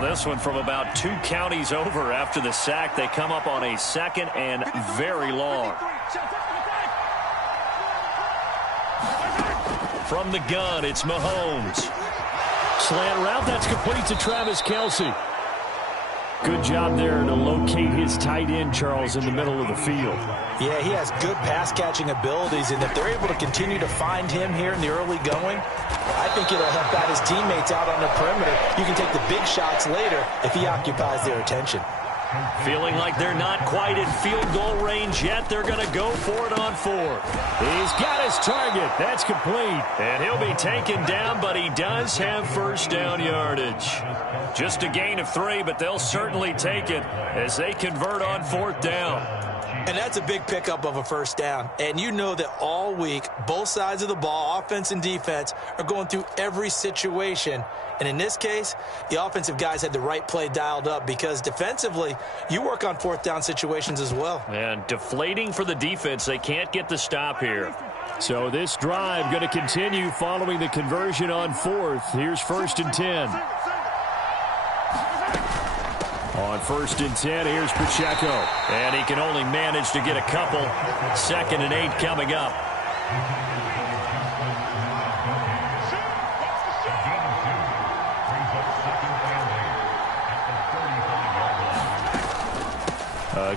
This one from about 2 counties over after the sack. They come up on a 2nd and very long. From the gun, it's Mahomes. Slant route, that's complete to Travis Kelce. Good job there to locate his tight end, Charles, in the middle of the field. Yeah, he has good pass-catching abilities, and if they're able to continue to find him here in the early going, I think it'll help out his teammates out on the perimeter. You can take the big shots later if he occupies their attention. Feeling like they're not quite in field goal range yet. They're going to go for it on 4th. He's got his target. That's complete. And he'll be taken down, but he does have 1st down yardage. Just a gain of 3, but they'll certainly take it as they convert on 4th down. And that's a big pickup of a 1st down. And you know that all week, both sides of the ball, offense and defense, are going through every situation. And in this case, the offensive guys had the right play dialed up because defensively, you work on 4th down situations as well. And deflating for the defense. They can't get the stop here. So this drive going to continue following the conversion on fourth. Here's 1st and 10. On 1st and 10, here's Pacheco. And he can only manage to get a couple. 2nd and 8 coming up.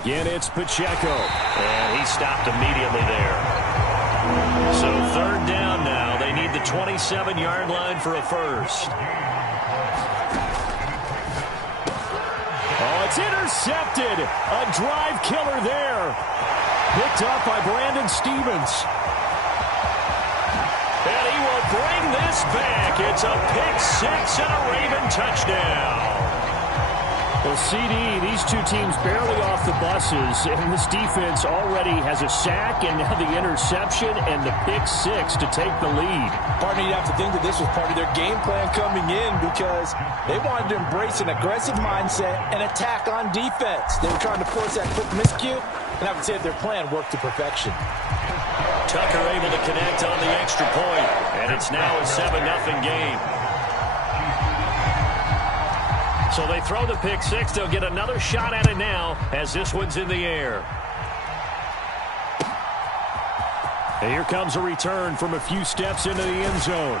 Again, it's Pacheco. And he stopped immediately there. So 3rd down now. They need the 27-yard line for a first. Oh, it's intercepted. A drive killer there. Picked up by Brandon Stevens. And he will bring this back. It's a pick six and a Raven touchdown. Well, CD, these two teams barely off the buses, and this defense already has a sack and now the interception and the pick six to take the lead. Partner, you'd have to think that this was part of their game plan coming in because they wanted to embrace an aggressive mindset and attack on defense. They were trying to force that quick miscue, and I would say that their plan worked to perfection. Tucker able to connect on the extra point, and it's now a 7-0 game. So they throw the pick six. They'll get another shot at it now as this one's in the air. And here comes a return from a few steps into the end zone.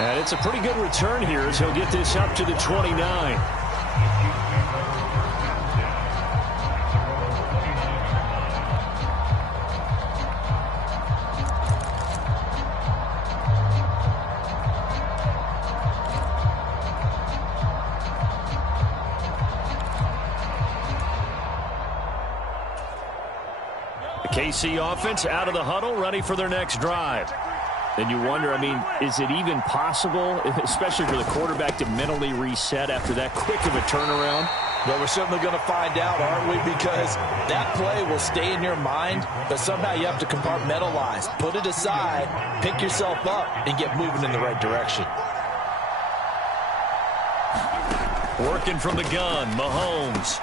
And it's a pretty good return here as he'll get this up to the 29. KC offense out of the huddle, ready for their next drive. And you wonder, I mean, is it even possible, especially for the quarterback, to mentally reset after that quick of a turnaround? Well, we're certainly going to find out, aren't we? Because that play will stay in your mind, but somehow you have to compartmentalize. Put it aside, pick yourself up, and get moving in the right direction. Working from the gun, Mahomes.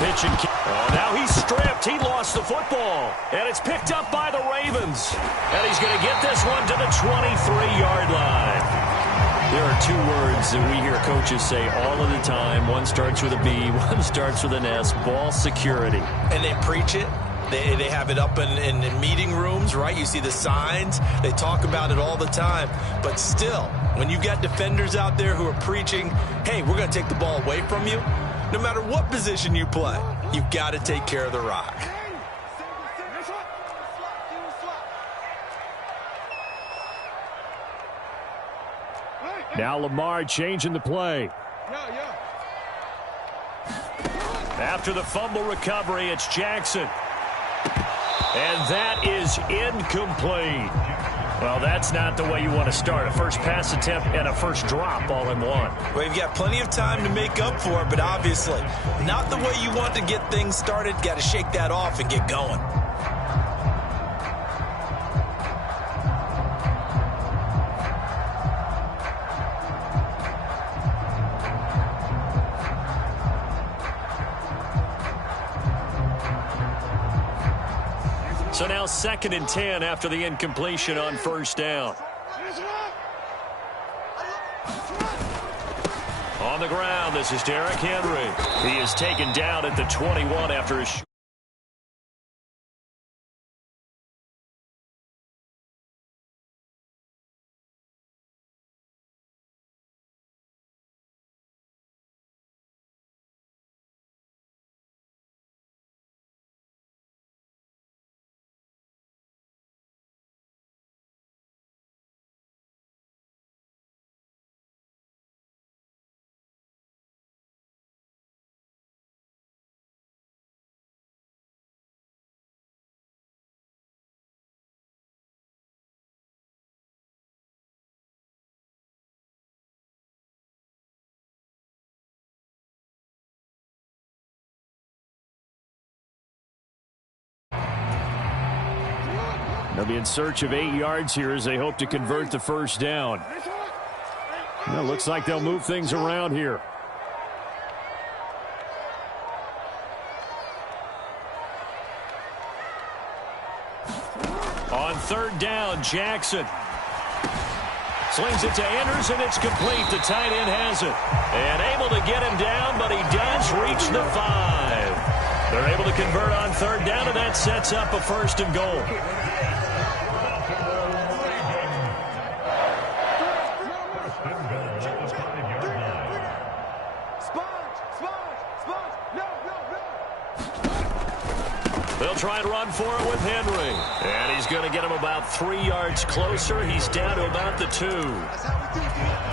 Pitch and kick. Oh, now he's stripped. He lost the football. And it's picked up by the Ravens. And he's going to get this one to the 23-yard line. There are two words that we hear coaches say all of the time. One starts with a B, one starts with an S. Ball security. And they preach it. They have it up in meeting rooms, right? You see the signs. They talk about it all the time. But still, when you've got defenders out there who are preaching, hey, we're going to take the ball away from you, no matter what position you play, you've got to take care of the rock. Now Lamar changing the play. After the fumble recovery, it's Jackson. And that is incomplete. Well, that's not the way you want to start. A first pass attempt and a first drop all in one. Well, you've got plenty of time to make up for it, but obviously not the way you want to get things started. Got to shake that off and get going. So now 2nd and 10 after the incompletion on first down. On the ground, this is Derrick Henry. He is taken down at the 21 after a They'll be in search of 8 yards here as they hope to convert the first down. Well, looks like they'll move things around here. third down. Jackson slings it to Anderson. It's complete. The tight end has it. And able to get him down, but he does reach the 5. They're able to convert on third down, and that sets up a first and goal. They'll try and run for it with Henry. And he's going to get him about 3 yards closer. He's down to about the 2.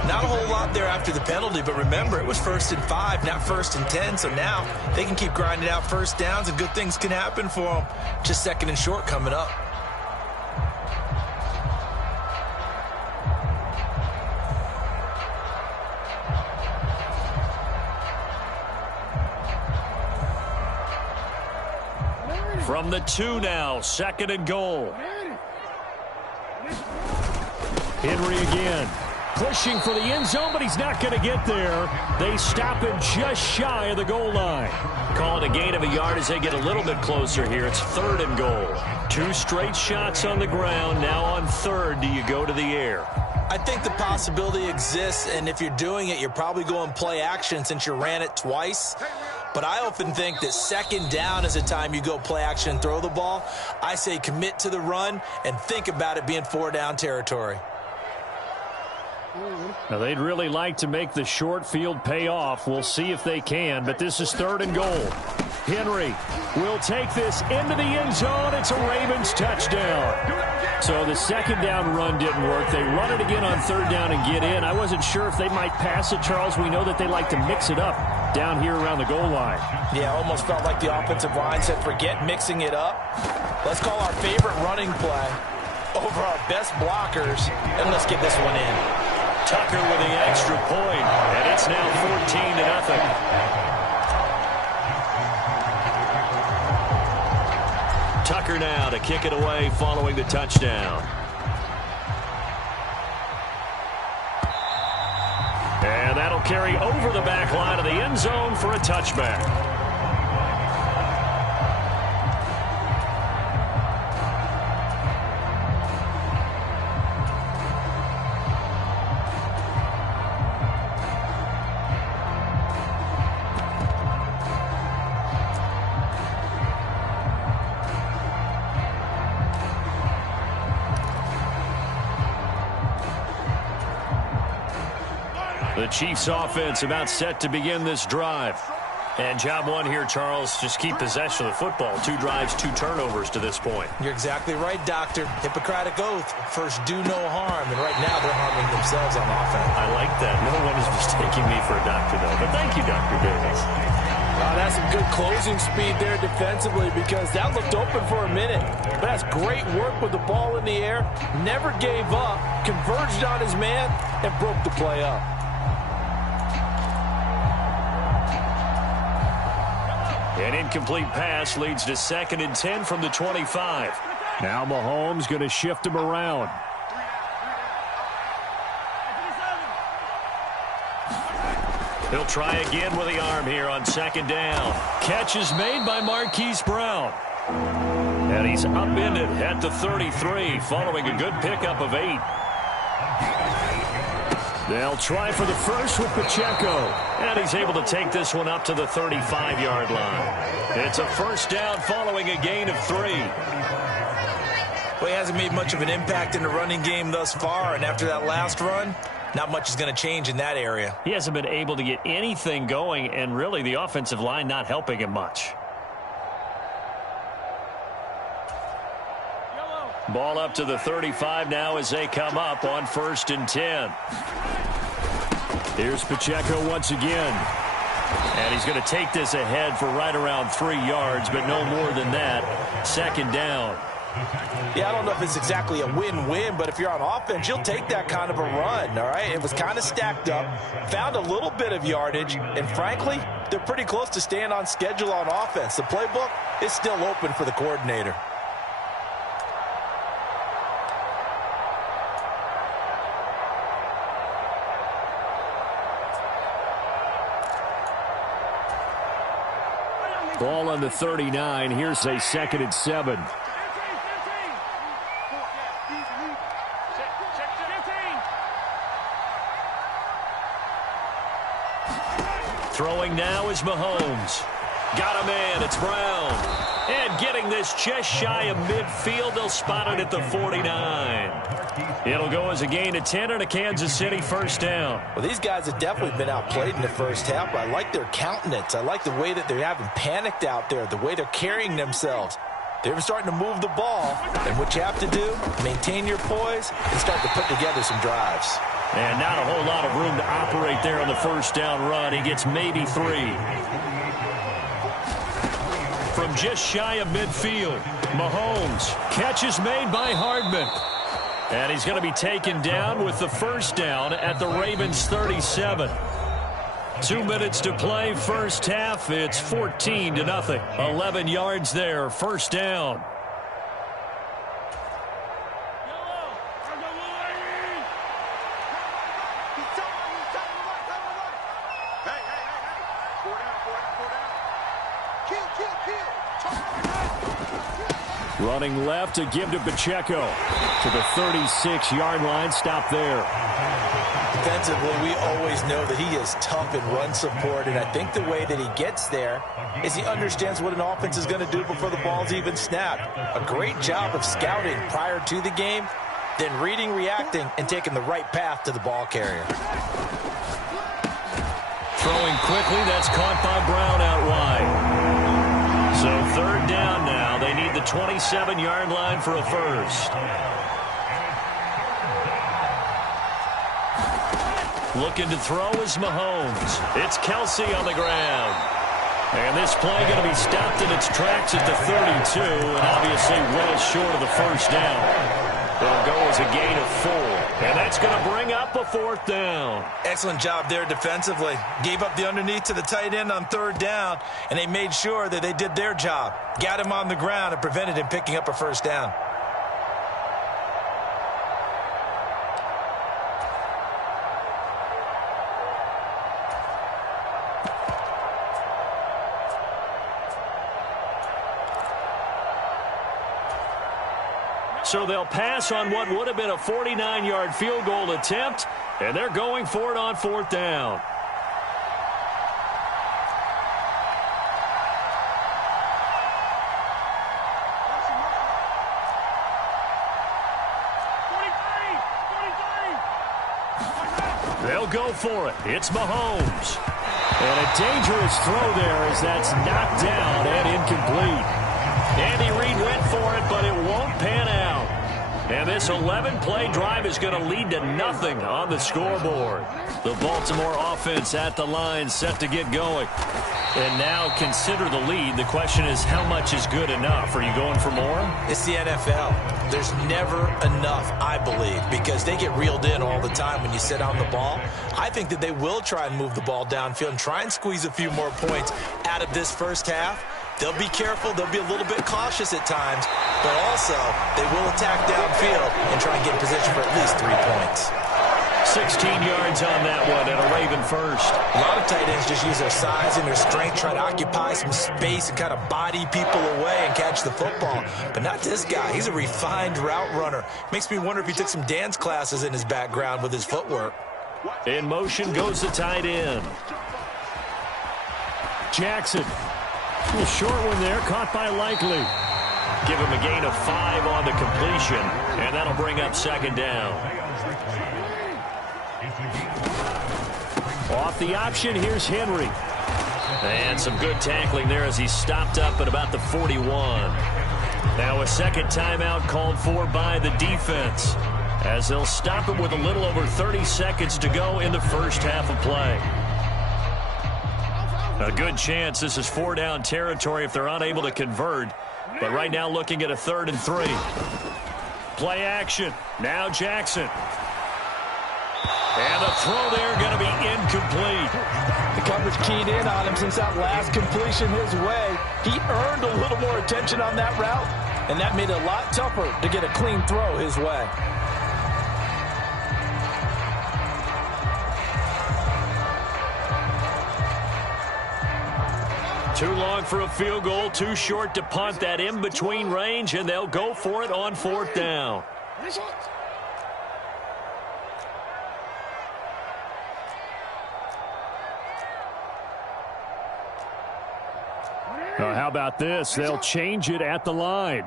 Not a whole lot there after the penalty, but remember, it was 1st and 5, not 1st and 10. So now they can keep grinding out first downs, and good things can happen for them. Just 2nd and short coming up. From the 2 now, 2nd and goal. Henry again. Pushing for the end zone, but he's not going to get there. They stop him just shy of the goal line. Calling a gain of a yard as they get a little bit closer here. It's 3rd and goal. 2 straight shots on the ground. Now on 3rd, do you go to the air? I think the possibility exists, and if you're doing it, you're probably going play action since you ran it twice. But I often think that 2nd down is the time you go play action and throw the ball. I say commit to the run and think about it being 4-down territory. Now, they'd really like to make the short field pay off. We'll see if they can, but this is 3rd and goal. Henry will take this into the end zone. It's a Ravens touchdown. So the 2nd down run didn't work. They run it again on 3rd down and get in. I wasn't sure if they might pass it, Charles. We know that they like to mix it up down here around the goal line. Yeah, almost felt like the offensive line said, forget mixing it up. Let's call our favorite running play over our best blockers, and let's get this one in. Tucker with the extra point, and it's now 14-0. Tucker now to kick it away following the touchdown. And that'll carry over the back line of the end zone for a touchback. The Chiefs offense about set to begin this drive. And job one here, Charles, just keep possession of the football. 2 drives, 2 turnovers to this point. You're exactly right, Doctor. Hippocratic oath. First, do no harm. And right now, they're harming themselves on offense. I like that. No one is mistaking me for a doctor, though. But thank you, Dr. Davis. That's some good closing speed there defensively, because that looked open for a minute. But that's great work with the ball in the air. Never gave up. Converged on his man and broke the play up. An incomplete pass leads to 2nd and 10 from the 25. Now Mahomes going to shift him around. He'll try again with the arm here on 2nd down. Catch is made by Marquise Brown. And he's upended at the 33 following a good pickup of 8. They'll try for the first with Pacheco. And he's able to take this one up to the 35-yard line. It's a first down following a gain of 3. Well, he hasn't made much of an impact in the running game thus far. And after that last run, not much is going to change in that area. He hasn't been able to get anything going, and really the offensive line not helping him much. Ball up to the 35 now as they come up on 1st and 10. Here's Pacheco once again. And he's going to take this ahead for right around 3 yards, but no more than that. 2nd down. Yeah, I don't know if it's exactly a win-win, but if you're on offense, you'll take that kind of a run, all right? It was kind of stacked up, found a little bit of yardage, and frankly, they're pretty close to staying on schedule on offense. The playbook is still open for the coordinator. Ball on the 39. Here's a 2nd and 7. Throwing now is Mahomes. Got a man. It's Brown. And getting this just shy of midfield. They'll spot it at the 49. It'll go as a gain of 10 and a Kansas City first down. Well, these guys have definitely been outplayed in the first half, but I like their countenance. I like the way that they haven't panicked out there, the way they're carrying themselves. They're starting to move the ball, and what you have to do, maintain your poise and start to put together some drives. And not a whole lot of room to operate there on the first down run. He gets maybe 3. From just shy of midfield, Mahomes. Catch is made by Hardman. And he's going to be taken down with the first down at the Ravens 37. 2 minutes to play first half. It's 14-0. 11 yards there, first down. Running left to give to Pacheco. To the 36-yard line. Stop there. Defensively, we always know that he is tough in run support, and I think the way that he gets there is he understands what an offense is going to do before the ball's even snapped. A great job of scouting prior to the game, then reading, reacting, and taking the right path to the ball carrier. Throwing quickly, that's caught by Brown out wide. So third down now. They need the 27-yard line for a first. Looking to throw is Mahomes. It's Kelsey on the ground. And this play going to be stopped in its tracks at the 32, and obviously well short of the first down. It'll go as a gain of 4. And that's going to bring up a fourth down. Excellent job there defensively. Gave up the underneath to the tight end on third down, and they made sure that they did their job. Got him on the ground and prevented him picking up a first down. So they'll pass on what would have been a 49-yard field goal attempt, and they're going for it on fourth down. They'll go for it. It's Mahomes. And a dangerous throw there as that's knocked down and incomplete. Andy Reid went for it, but it won't pan out. And this 11-play drive is going to lead to nothing on the scoreboard. The Baltimore offense at the line set to get going. And now consider the lead. The question is, how much is good enough? Are you going for more? It's the NFL. There's never enough, I believe, because they get reeled in all the time when you sit on the ball. I think that they will try and move the ball downfield and try and squeeze a few more points out of this first half. They'll be careful. They'll be a little bit cautious at times, but also they will attack downfield and try and get in position for at least 3 points. 16 yards on that one and a Raven first. A lot of tight ends just use their size and their strength, try to occupy some space and kind of body people away and catch the football. But not this guy. He's a refined route runner. Makes me wonder if he took some dance classes in his background with his footwork. In motion goes the tight end. Jackson. A little short one there, caught by Likely. Give him a gain of 5 on the completion, and that'll bring up second down. Off the option, here's Henry. And some good tackling there as he stopped up at about the 41. Now a second timeout called for by the defense, as they'll stop him with a little over 30 seconds to go in the first half of play. A good chance this is 4-down territory if they're unable to convert. But right now looking at a 3rd and 3. Play action. Now Jackson. And the throw there going to be incomplete. The coverage keyed in on him since that last completion his way. He earned a little more attention on that route, and that made it a lot tougher to get a clean throw his way. Too long for a field goal, too short to punt. That in-between range, and they'll go for it on 4th down. How about this? They'll change it at the line.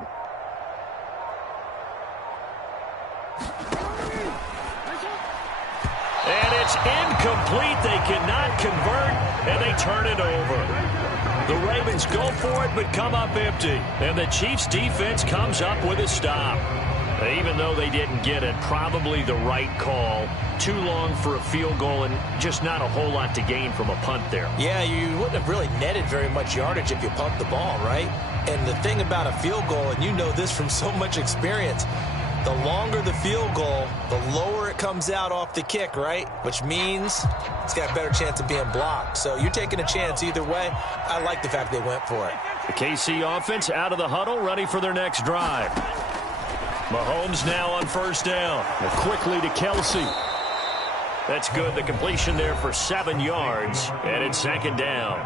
And it's incomplete. They cannot convert, and they turn it over. The Ravens go for it, but come up empty. And the Chiefs' defense comes up with a stop. Even though they didn't get it, probably the right call. Too long for a field goal and just not a whole lot to gain from a punt there. Yeah, you wouldn't have really netted very much yardage if you pumped the ball, right? And the thing about a field goal, and you know this from so much experience, the longer the field goal, the lower it comes out off the kick, right? Which means it's got a better chance of being blocked. So you're taking a chance either way. I like the fact they went for it. The KC offense out of the huddle, ready for their next drive. Mahomes now on first down. And quickly to Kelsey. That's good. The completion there for 7 yards. And it's second down.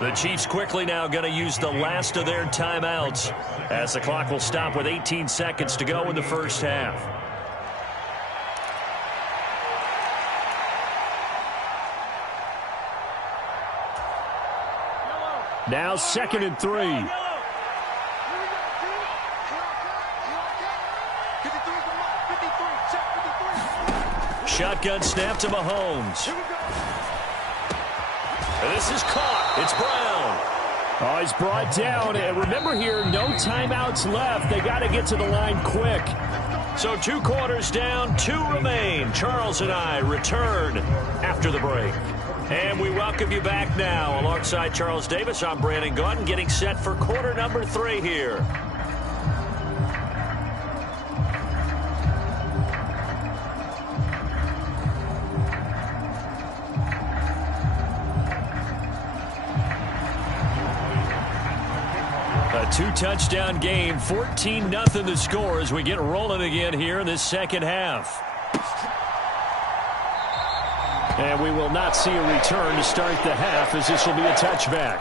The Chiefs quickly now going to use the last of their timeouts as the clock will stop with 18 seconds to go in the first half. Now 2nd and 3. Shotgun snap to Mahomes. This is caught. It's Brown. Oh, he's brought down. And remember here, no timeouts left. They got to get to the line quick. So 2 quarters down, 2 remain. Charles and I return after the break. And we welcome you back now. Alongside Charles Davis, I'm Brandon Gaudin, getting set for quarter number 3 here. A 2-touchdown game, 14-0 the score as we get rolling again here in this second half. And we will not see a return to start the half as this will be a touchback.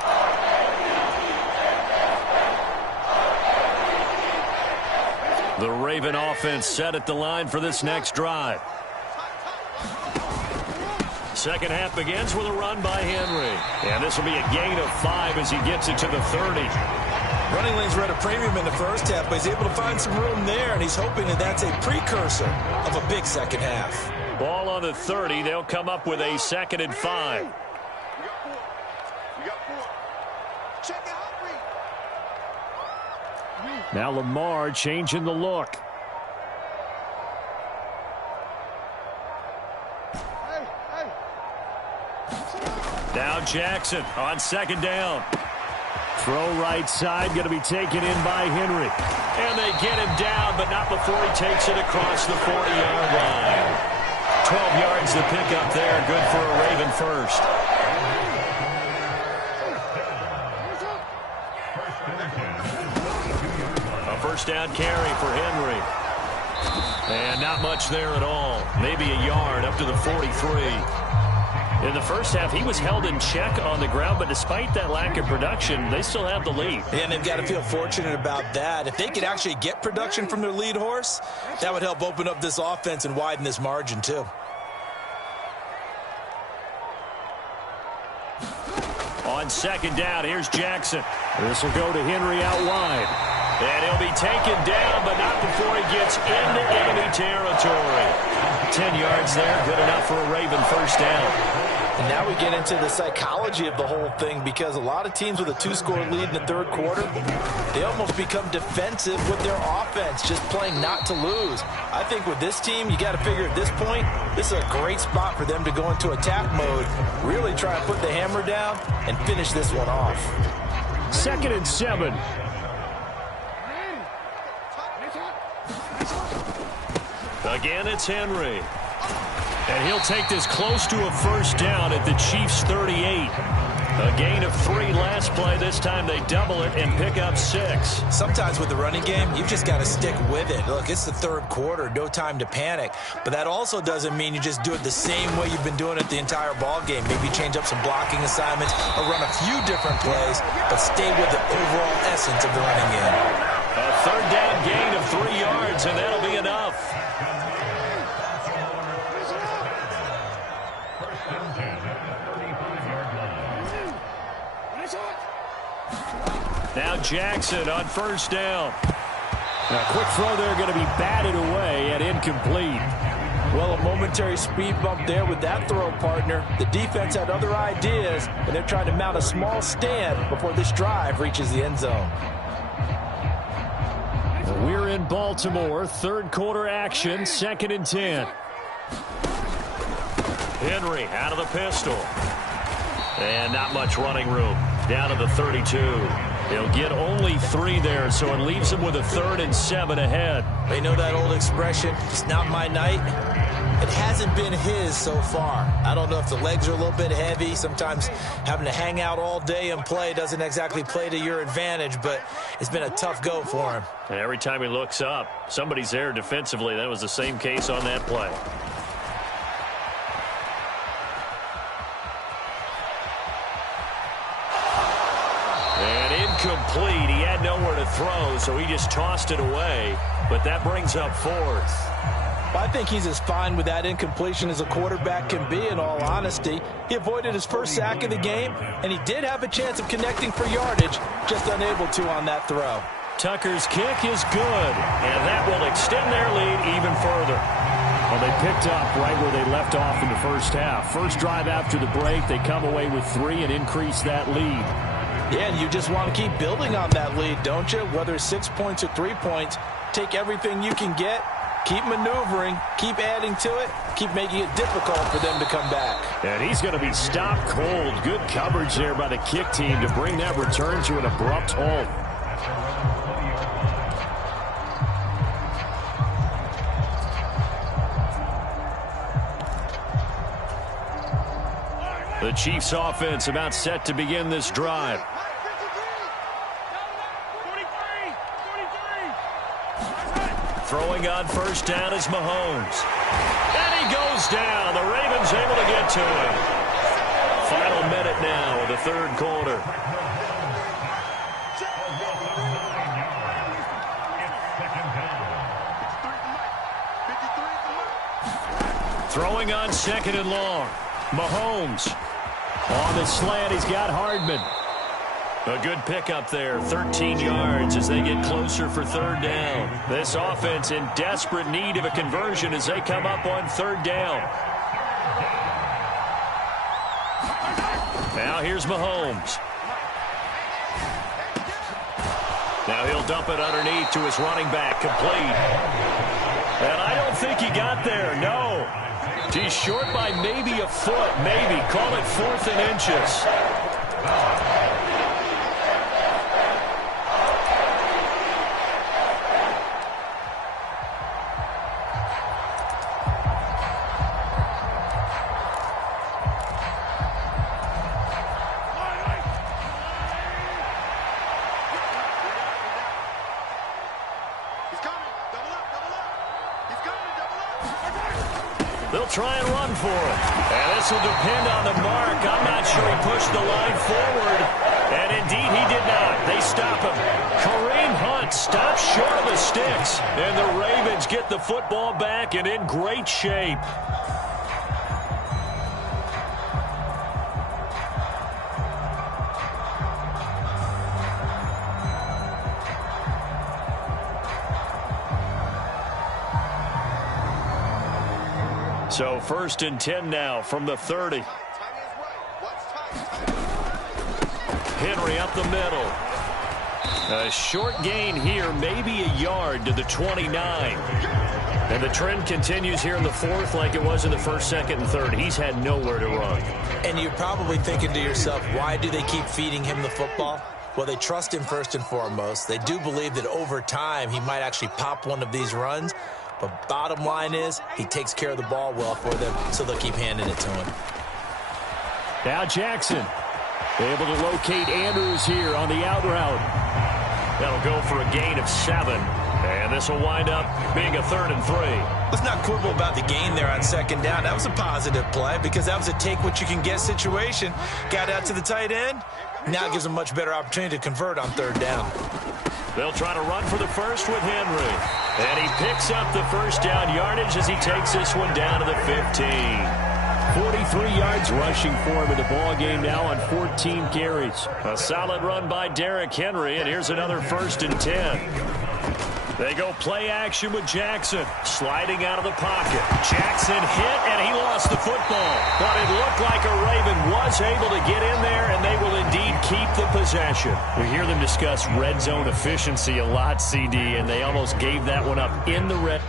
The Raven offense set at the line for this next drive. Second half begins with a run by Henry. And this will be a gain of 5 as he gets it to the 30. Running lanes were at a premium in the first half, but he's able to find some room there, and he's hoping that that's a precursor of a big second half. Ball on the 30. They'll come up with a 2nd and 5. Now Lamar changing the look. Now Jackson on 2nd down. Throw right side, going to be taken in by Henry. And they get him down, but not before he takes it across the 40-yard line. 12 yards to pick up there. Good for a Raven first. A first down carry for Henry. And not much there at all. Maybe a yard up to the 43. In the first half, he was held in check on the ground, but despite that lack of production, they still have the lead. And they've got to feel fortunate about that. If they could actually get production from their lead horse, that would help open up this offense and widen this margin, too. On 2nd down, here's Jackson. This will go to Henry out wide. And he'll be taken down, but not before he gets into enemy territory. 10 yards there, good enough for a Raven first down. And now we get into the psychology of the whole thing, because a lot of teams with a 2-score lead in the third quarter, they almost become defensive with their offense, just playing not to lose. I think with this team, you got to figure at this point, this is a great spot for them to go into attack mode, really try to put the hammer down and finish this one off. 2nd and 7. Again, it's Henry. And he'll take this close to a first down at the Chiefs' 38. A gain of 3 last play. This time they double it and pick up 6. Sometimes with the running game, you've just got to stick with it. Look, it's the third quarter, no time to panic. But that also doesn't mean you just do it the same way you've been doing it the entire ball game. Maybe change up some blocking assignments or run a few different plays, but stay with the overall essence of the running game. A third down gain of 3 yards, and that'll be enough. Now Jackson on first down. A quick throw there going to be batted away and incomplete. Well, a momentary speed bump there with that throw, partner. The defense had other ideas, and they're trying to mount a small stand before this drive reaches the end zone. We're in Baltimore. Third quarter action, 2nd and 10. Henry out of the pistol. And not much running room. Down to the 32. He'll get only 3 there, so it leaves him with a 3rd and 7 ahead. They know that old expression, it's not my night. It hasn't been his so far. I don't know if the legs are a little bit heavy. Sometimes having to hang out all day and play doesn't exactly play to your advantage, but it's been a tough go for him. And every time he looks up, somebody's there defensively. That was the same case on that play. And incomplete. He had nowhere to throw, so he just tossed it away. But that brings up 4th. I think he's as fine with that incompletion as a quarterback can be, in all honesty. He avoided his first sack of the game, and he did have a chance of connecting for yardage, just unable to on that throw. Tucker's kick is good, and that will extend their lead even further. Well, they picked up right where they left off in the first half. First drive after the break, they come away with 3 and increase that lead. Yeah, and you just want to keep building on that lead, don't you? Whether it's 6 points or 3 points, take everything you can get. Keep maneuvering, keep adding to it, keep making it difficult for them to come back. And he's going to be stopped cold. Good coverage there by the kick team to bring that return to an abrupt halt. The Chiefs offense about set to begin this drive. Throwing on first down is Mahomes. And he goes down. The Ravens able to get to him. Final minute now of the third quarter. Throwing on 2nd and long. Mahomes. On the slant, he's got Hardman. A good pickup there, 13 yards as they get closer for 3rd down. This offense in desperate need of a conversion as they come up on 3rd down. Now here's Mahomes. Now he'll dump it underneath to his running back, complete. And I don't think he got there, no. He's short by maybe a foot, maybe. Call it 4th and inches. They'll try and run for it. And this will depend on the mark. I'm not sure he pushed the line forward. And indeed, he did not. They stop him. Kareem Hunt stops short of the sticks. And the Ravens get the football back and in great shape. So 1st and 10 now from the 30. Henry up the middle. A short gain here, maybe a yard to the 29. And the trend continues here in the 4th like it was in the 1st, 2nd, and 3rd. He's had nowhere to run. And you're probably thinking to yourself, why do they keep feeding him the football? Well, they trust him first and foremost. They do believe that over time he might actually pop one of these runs. But bottom line is, he takes care of the ball well for them, so they'll keep handing it to him. Now Jackson able to locate Andrews here on the out route. That'll go for a gain of 7. And this will wind up being a 3rd and 3. Let's not quibble about the gain there on 2nd down. That was a positive play because that was a take-what-you-can-get situation. Got out to the tight end. Now it gives them a much better opportunity to convert on 3rd down. They'll try to run for the first with Henry. And he picks up the first down yardage as he takes this one down to the 15. 43 yards rushing for him in the ball game now on 14 carries. A solid run by Derrick Henry, and here's another 1st and 10. They go play action with Jackson. Sliding out of the pocket. Jackson hit, and he lost the football. But it looked like a Raven was able to get in there, and they will indeed keep the possession. We hear them discuss red zone efficiency a lot, CD, and they almost gave that one up in the red.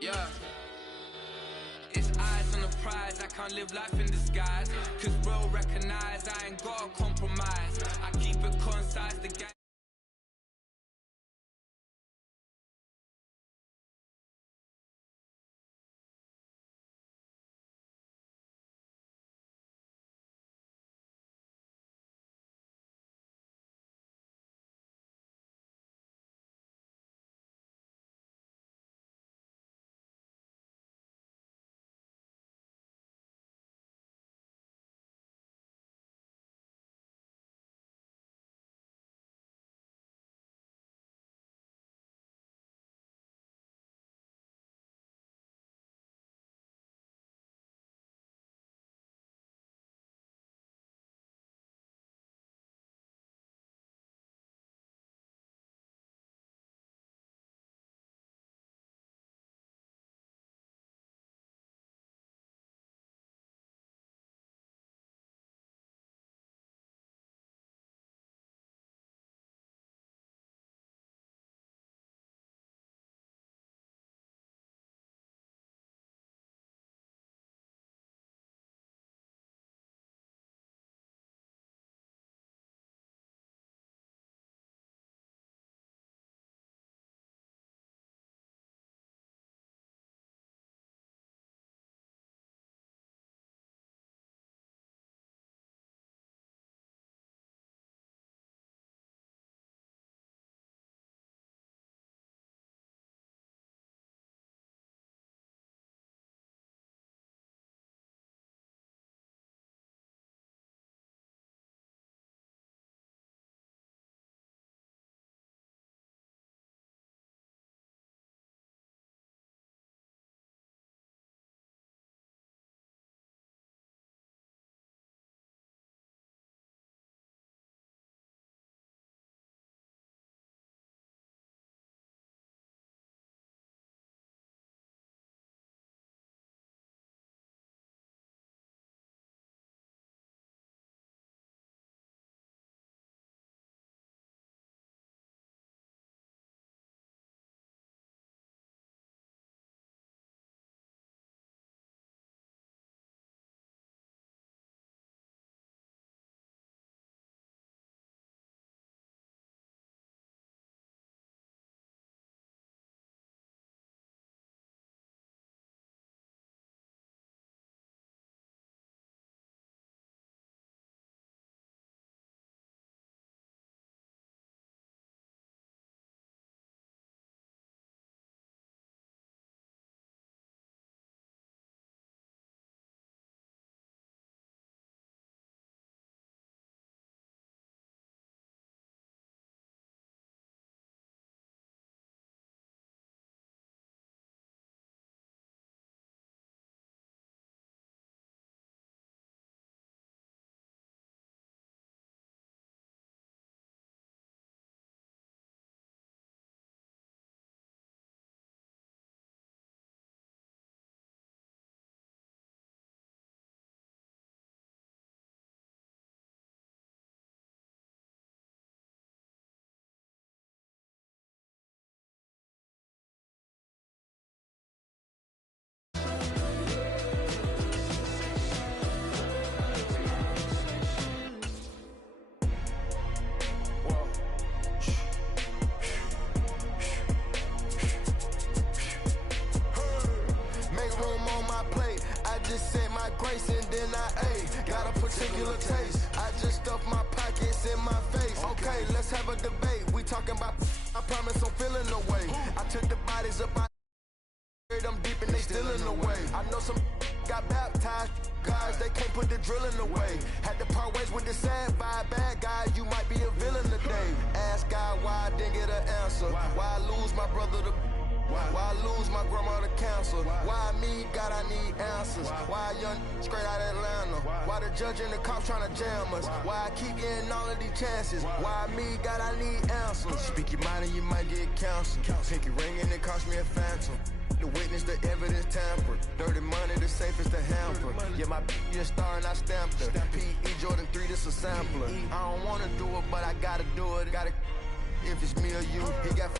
Yeah. It's eyes on the prize, I can't live life in disguise. Cause bro recognize I ain't gotta compromise. I keep it concise, the gang. particular taste. I just stuff my pockets in my face. Okay, let's have a debate. We talking about, I promise I'm feeling the way. I took the bodies up, I them deep and they still in the way. I know some got baptized, guys, they can't put the drilling away. Had to part ways with the sad vibe, bad guy, you might be a villain today. Ask God why I didn't get an answer. Why I lose my brother to why I lose my grandma to cancer? Why me? God, I need answers. Why a young straight out of Atlanta? Why the judge and the cops trying to jam us? Why I keep getting all of these chances? Why me? God, I need answers. Speak your mind and you might get counseled. Pinky ring and it cost me a phantom. The witness, the evidence tampered. Dirty money, the safest to hamper. Yeah, my a star and I stamped her. P.E. Jordan 3, this a sampler. I don't wanna do it, but I gotta do it. Gotta, if it's me or you, he got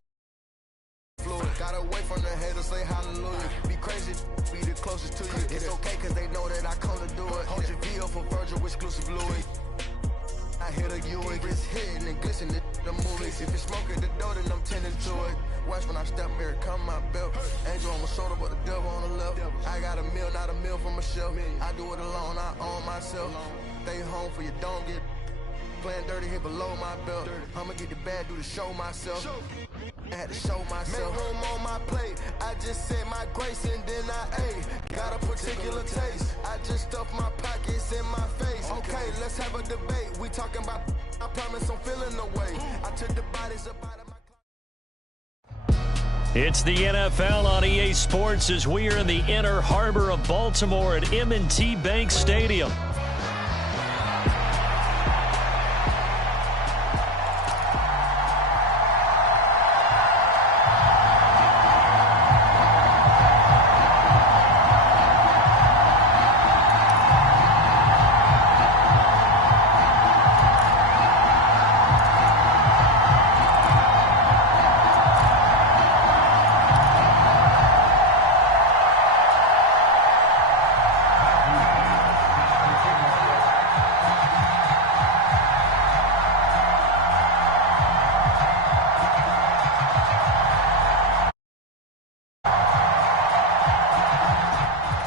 fluid. Gotta wait from the haters, say hallelujah. Be crazy, be the closest to you. It's okay, cause they know that I come to do it. Hold your VO for Virgil, exclusive Louis. I hit a U, it gets hitting and glistening the movies. If it's smoking the dough, then I'm tending to it. Watch when I step here, come my belt. Angel on my shoulder, but the devil on the left. I got a meal, not a meal from a shelf. I do it alone, I own myself. Stay home for you, don't get playing dirty here below my belt. I'ma get the bad, do the show myself. I had to show myself. Make room on my plate. I just said my grace and then I ate. Got a particular taste. I just stuffed my pockets in my face. Okay, let's have a debate. We talking about, I promise I'm feeling the way. I took the bodies up out of my It's the NFL on EA Sports as we are in the inner harbor of Baltimore at M&T Bank Stadium.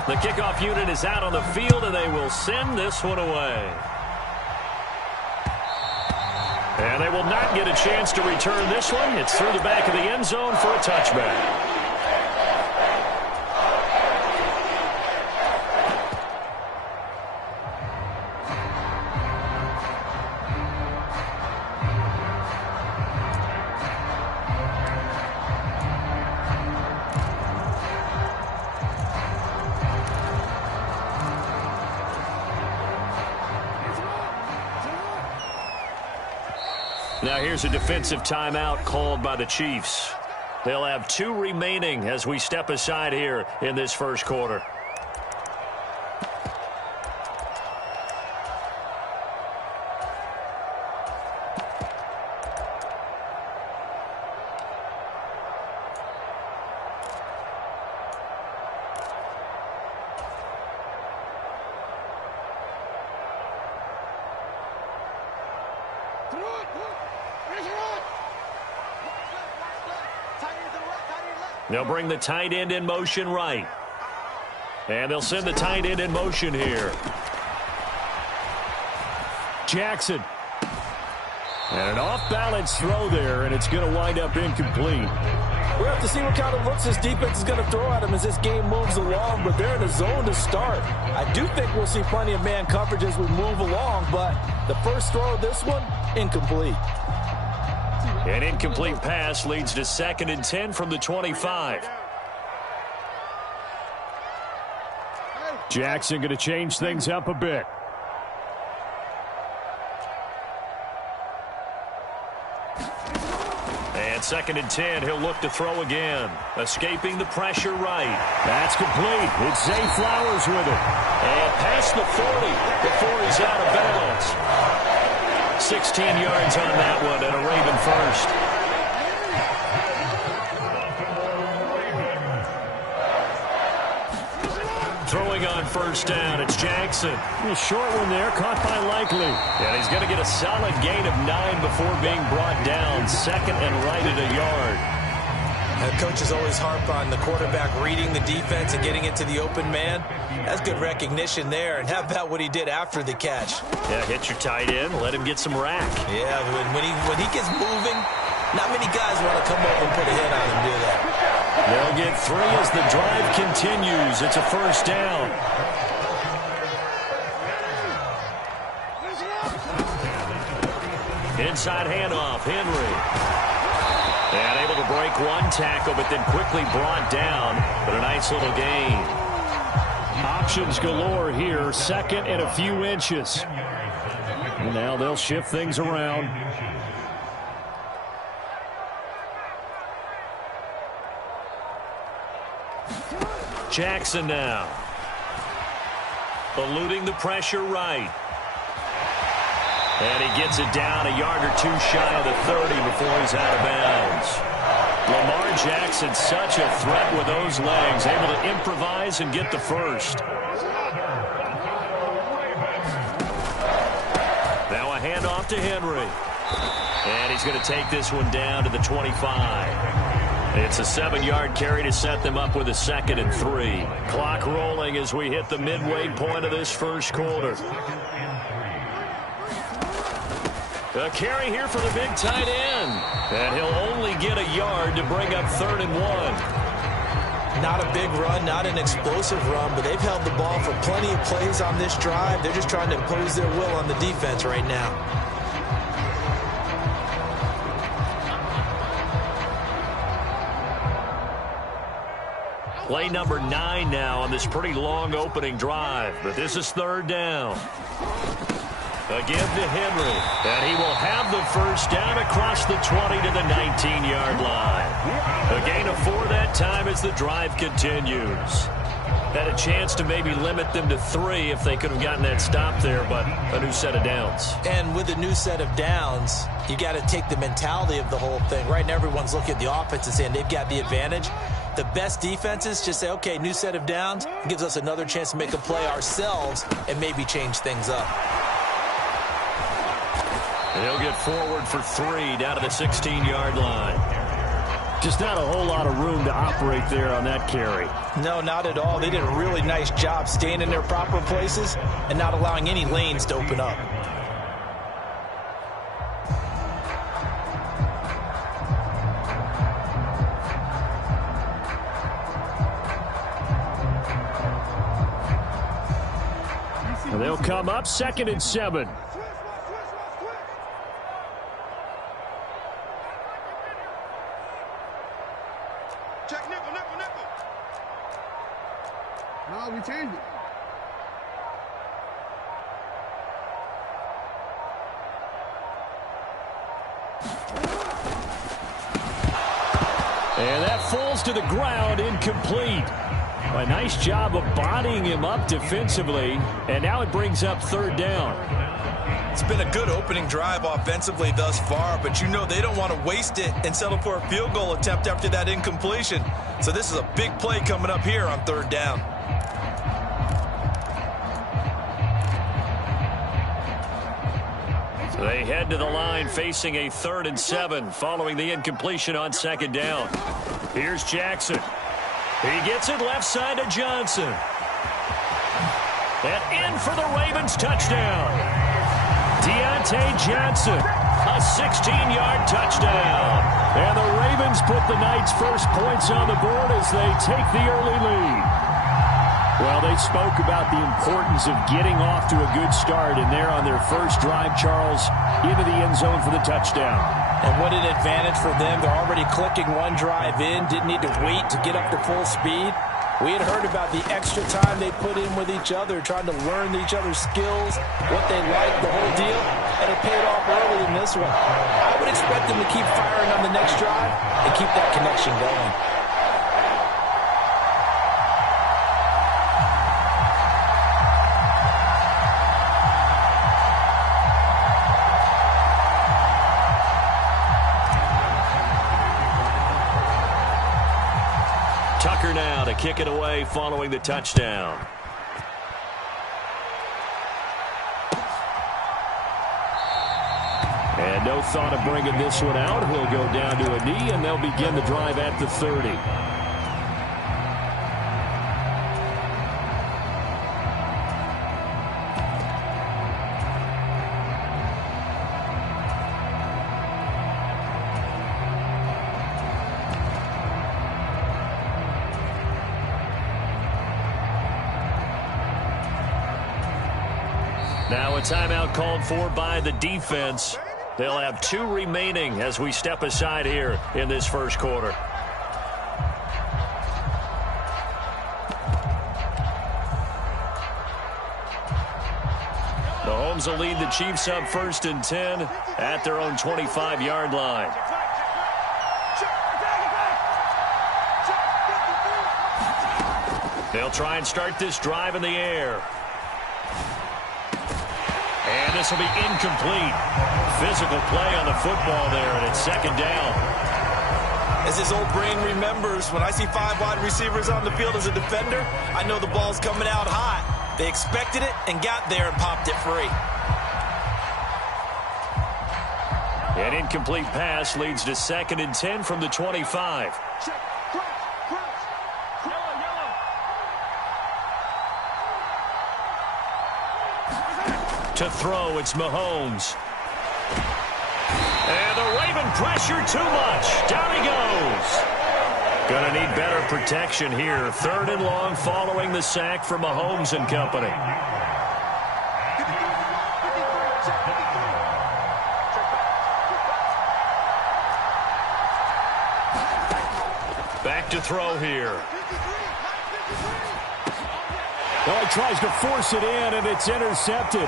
The kickoff unit is out on the field, and they will send this one away. And they will not get a chance to return this one. It's through the back of the end zone for a touchback. Now here's a defensive timeout called by the Chiefs. They'll have 2 remaining as we step aside here in this first quarter. They'll bring the tight end in motion right. And they'll send the tight end in motion here. Jackson. And an off-balance throw there, and it's going to wind up incomplete. We'll have to see what kind of looks this defense is going to throw at him as this game moves along, but they're in a zone to start. I do think we'll see plenty of man coverage as we move along, but the first throw of this one, incomplete. An incomplete pass leads to 2nd and 10 from the 25. Jackson going to change things up a bit. And 2nd and 10, he'll look to throw again. Escaping the pressure right. That's complete. It's Zay Flowers with it. And past the 40 before he's out of bounds. 16 yards on that one and a Raven first. Throwing on first down, it's Jackson. A short one there, caught by Likely. And he's going to get a solid gain of 9 before being brought down. 2nd and right at a yard. And coaches always harp on the quarterback reading the defense and getting it to the open man. That's good recognition there. And how about what he did after the catch? Yeah, hit your tight end, let him get some rack. Yeah, when he gets moving, not many guys want to come over and put a hit on him, do they? They'll get 3 as the drive continues. It's a first down. Inside handoff, Henry. And able to break one tackle, but then quickly brought down. But a nice little gain. Options galore here. Second and a few inches. And now they'll shift things around. Jackson now. Eluding the pressure right. And he gets it down a yard or 2 shy of the 30 before he's out of bounds. Lamar Jackson, such a threat with those legs, able to improvise and get the first. Now a handoff to Henry. And he's going to take this one down to the 25. It's a 7-yard carry to set them up with a 2nd and 3. Clock rolling as we hit the midway point of this first quarter. A carry here for the big tight end. And he'll only get a yard to bring up 3rd and 1. Not a big run, not an explosive run, but they've held the ball for plenty of plays on this drive. They're just trying to impose their will on the defense right now. Play number 9 now on this pretty long opening drive. But this is 3rd down. Again to Henry. And he will have the first down across the 20 to the 19-yard line. A gain of 4 that time as the drive continues. Had a chance to maybe limit them to 3 if they could have gotten that stop there, but a new set of downs. And with a new set of downs, you got to take the mentality of the whole thing. Right now, everyone's looking at the offense and saying they've got the advantage. The best defenses just say, okay, new set of downs, gives us another chance to make a play ourselves and maybe change things up. And he'll get forward for 3 down to the 16-yard line. Just not a whole lot of room to operate there on that carry. No, not at all. They did a really nice job staying in their proper places and not allowing any lanes to open up. And they'll come up 2nd and 7. Check nickel. No, we changed it. And that falls to the ground, incomplete. A nice job of bodying him up defensively, and now it brings up 3rd down. It's been a good opening drive offensively thus far, but you know they don't want to waste it and settle for a field goal attempt after that incompletion. So this is a big play coming up here on 3rd down. So they head to the line facing a 3rd and 7 following the incompletion on 2nd down. Here's Jackson. He gets it left side to Johnson. And in for the Ravens touchdown. Deontay Johnson, a 16-yard touchdown. And the Ravens put the night's first points on the board as they take the early lead. Well, they spoke about the importance of getting off to a good start, and they're on their first drive, Charles, into the end zone for the touchdown. And what an advantage for them. They're already clicking one drive in, didn't need to wait to get up to full speed. We had heard about the extra time they put in with each other, trying to learn each other's skills, what they like, the whole deal, and it paid off early in this one. I would expect them to keep firing on the next drive and keep that connection going. Tucker now to kick it away following the touchdown. And And no thought of bringing this one out. He'll go down to a knee, and they'll begin the drive at the 30. Now a timeout called for by the defense. They'll have 2 remaining as we step aside here in this first quarter. Mahomes will lead the Chiefs up 1st and 10 at their own 25-yard line. They'll try and start this drive in the air. And this will be incomplete. Physical play on the football there, and it's 2nd down. As his old brain remembers, when I see 5 wide receivers on the field as a defender, I know the ball's coming out hot. They expected it and got there and popped it free. An incomplete pass leads to 2nd and 10 from the 25. To throw, it's Mahomes. And the Raven pressure too much. Down he goes. Gonna need better protection here. 3rd and long following the sack for Mahomes and company. Back to throw here. Well, he tries to force it in, and it's intercepted.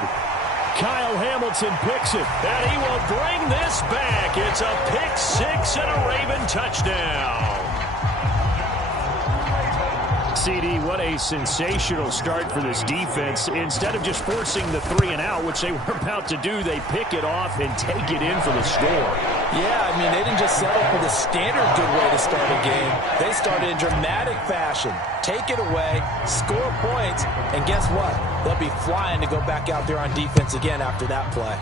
Kyle Hamilton picks it. And he will bring this back. It's a pick 6 and a Raven touchdown. CD, what a sensational start for this defense. Instead of just forcing the 3 and out, which they were about to do, they pick it off and take it in for the score. Yeah, I mean, they didn't just settle for the standard good way to start a game. They started in dramatic fashion. Take it away, score points, and guess what? They'll be flying to go back out there on defense again after that play.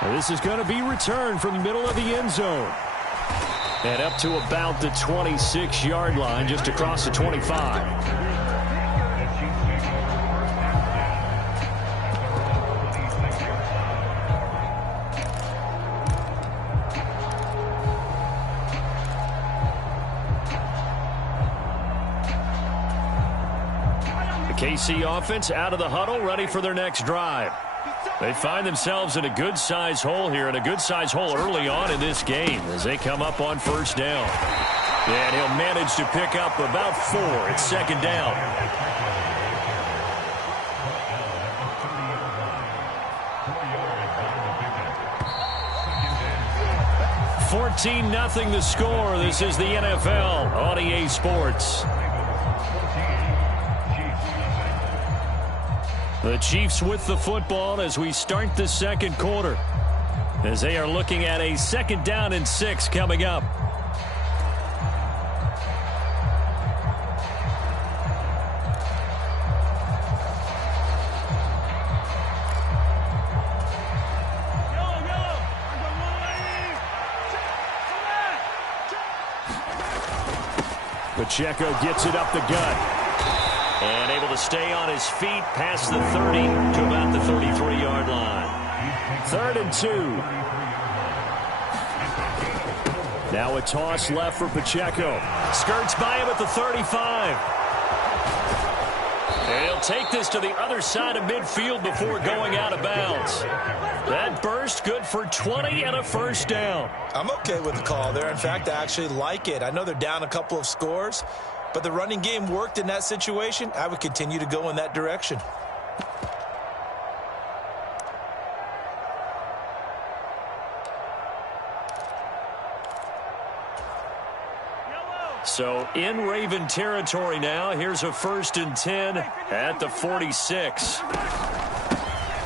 Now this is going to be returned from the middle of the end zone. And up to about the 26-yard line, just across the 25. KC offense out of the huddle, ready for their next drive. They find themselves in a good-sized hole here, and a good-sized hole early on in this game as they come up on 1st down. And he'll manage to pick up about 4. It's 2nd down. 14-0 the score. This is the NFL on EA Sports. The Chiefs with the football as we start the 2nd quarter, as they are looking at a 2nd down and 6 coming up. Pacheco gets it up the gut. And able to stay on his feet past the 30 to about the 33-yard line. 3rd and 2. Now a toss left for Pacheco. Skirts by him at the 35. And he'll take this to the other side of midfield before going out of bounds. That burst good for 20 and a 1st down. I'm okay with the call there. In fact, I actually like it. I know they're down a couple of scores, but the running game worked in that situation. I would continue to go in that direction. So in Raven territory now. Here's a 1st and 10 at the 46.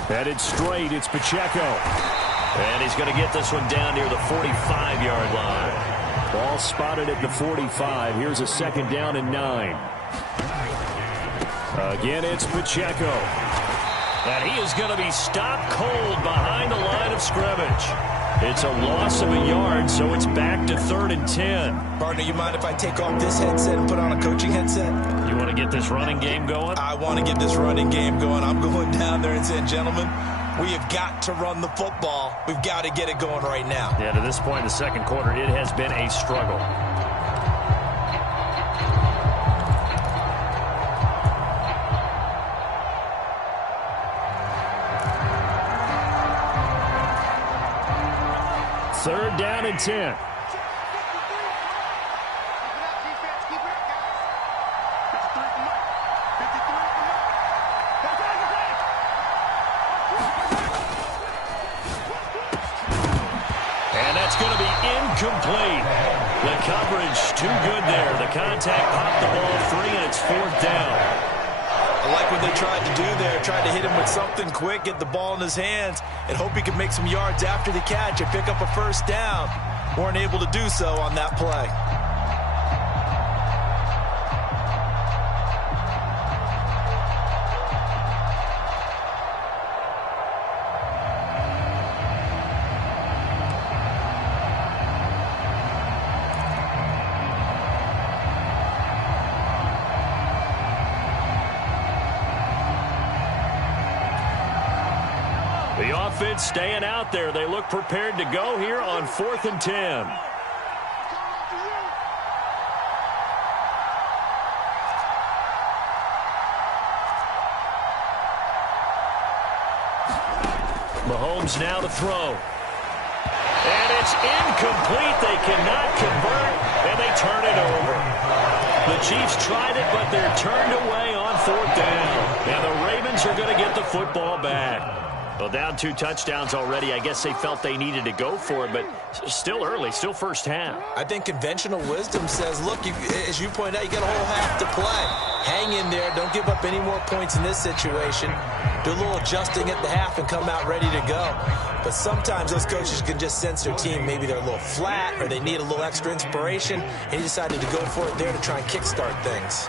Headed straight, it's Pacheco. And he's going to get this one down near the 45-yard line. Ball spotted at the 45. Here's a 2nd down and 9. Again, it's Pacheco. And he is going to be stopped cold behind the line of scrimmage. It's a loss of a yard, so it's back to 3rd and 10. Partner, you mind if I take off this headset and put on a coaching headset? You want to get this running game going? I want to get this running game going. I'm going down there and saying, gentlemen, we have got to run the football. We've got to get it going right now. Yeah, to this point in the second quarter, it has been a struggle. Third down and 10. And that's going to be incomplete. The coverage too good there. The contact popped the ball free, and it's 4th down. I like what they tried to do there, tried to hit him with something quick, get the ball in his hands, and hope he could make some yards after the catch and pick up a first down. Weren't able to do so on that play. The offense staying out there. They look prepared to go here on 4th and 10. Mahomes now to throw. And it's incomplete. They cannot convert, and they turn it over. The Chiefs tried it, but they're turned away on 4th down. And the Ravens are going to get the football back. Well, down 2 touchdowns already. I guess they felt they needed to go for it, but still early, still first half. I think conventional wisdom says, look, as you point out, you got a whole half to play. Hang in there. Don't give up any more points in this situation. Do a little adjusting at the half and come out ready to go. But sometimes those coaches can just sense their team. Maybe they're a little flat or they need a little extra inspiration, and he decided to go for it there to try and kickstart things.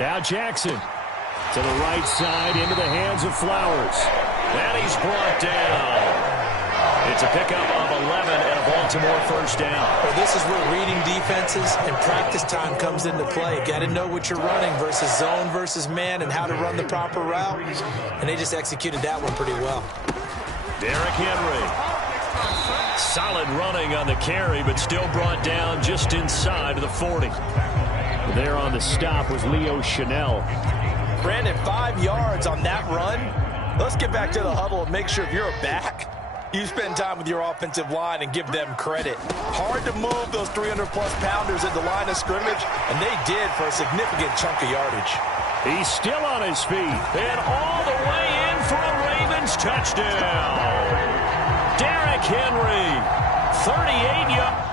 Now Jackson to the right side into the hands of Flowers. And he's brought down. It's a pickup of 11 and a Baltimore first down. Well, this is where reading defenses and practice time comes into play. Got to know what you're running versus zone versus man and how to run the proper route. And they just executed that one pretty well. Derrick Henry. Solid running on the carry, but still brought down just inside of the 40. There on the stop was Leo Chanel. Brandon, 5 yards on that run. Let's get back to the huddle and make sure if you're a back, you spend time with your offensive line and give them credit. Hard to move those 300-plus pounders at the line of scrimmage, and they did for a significant chunk of yardage. He's still on his feet, and all the way in for a Ravens touchdown. Derrick Henry, 38 yards.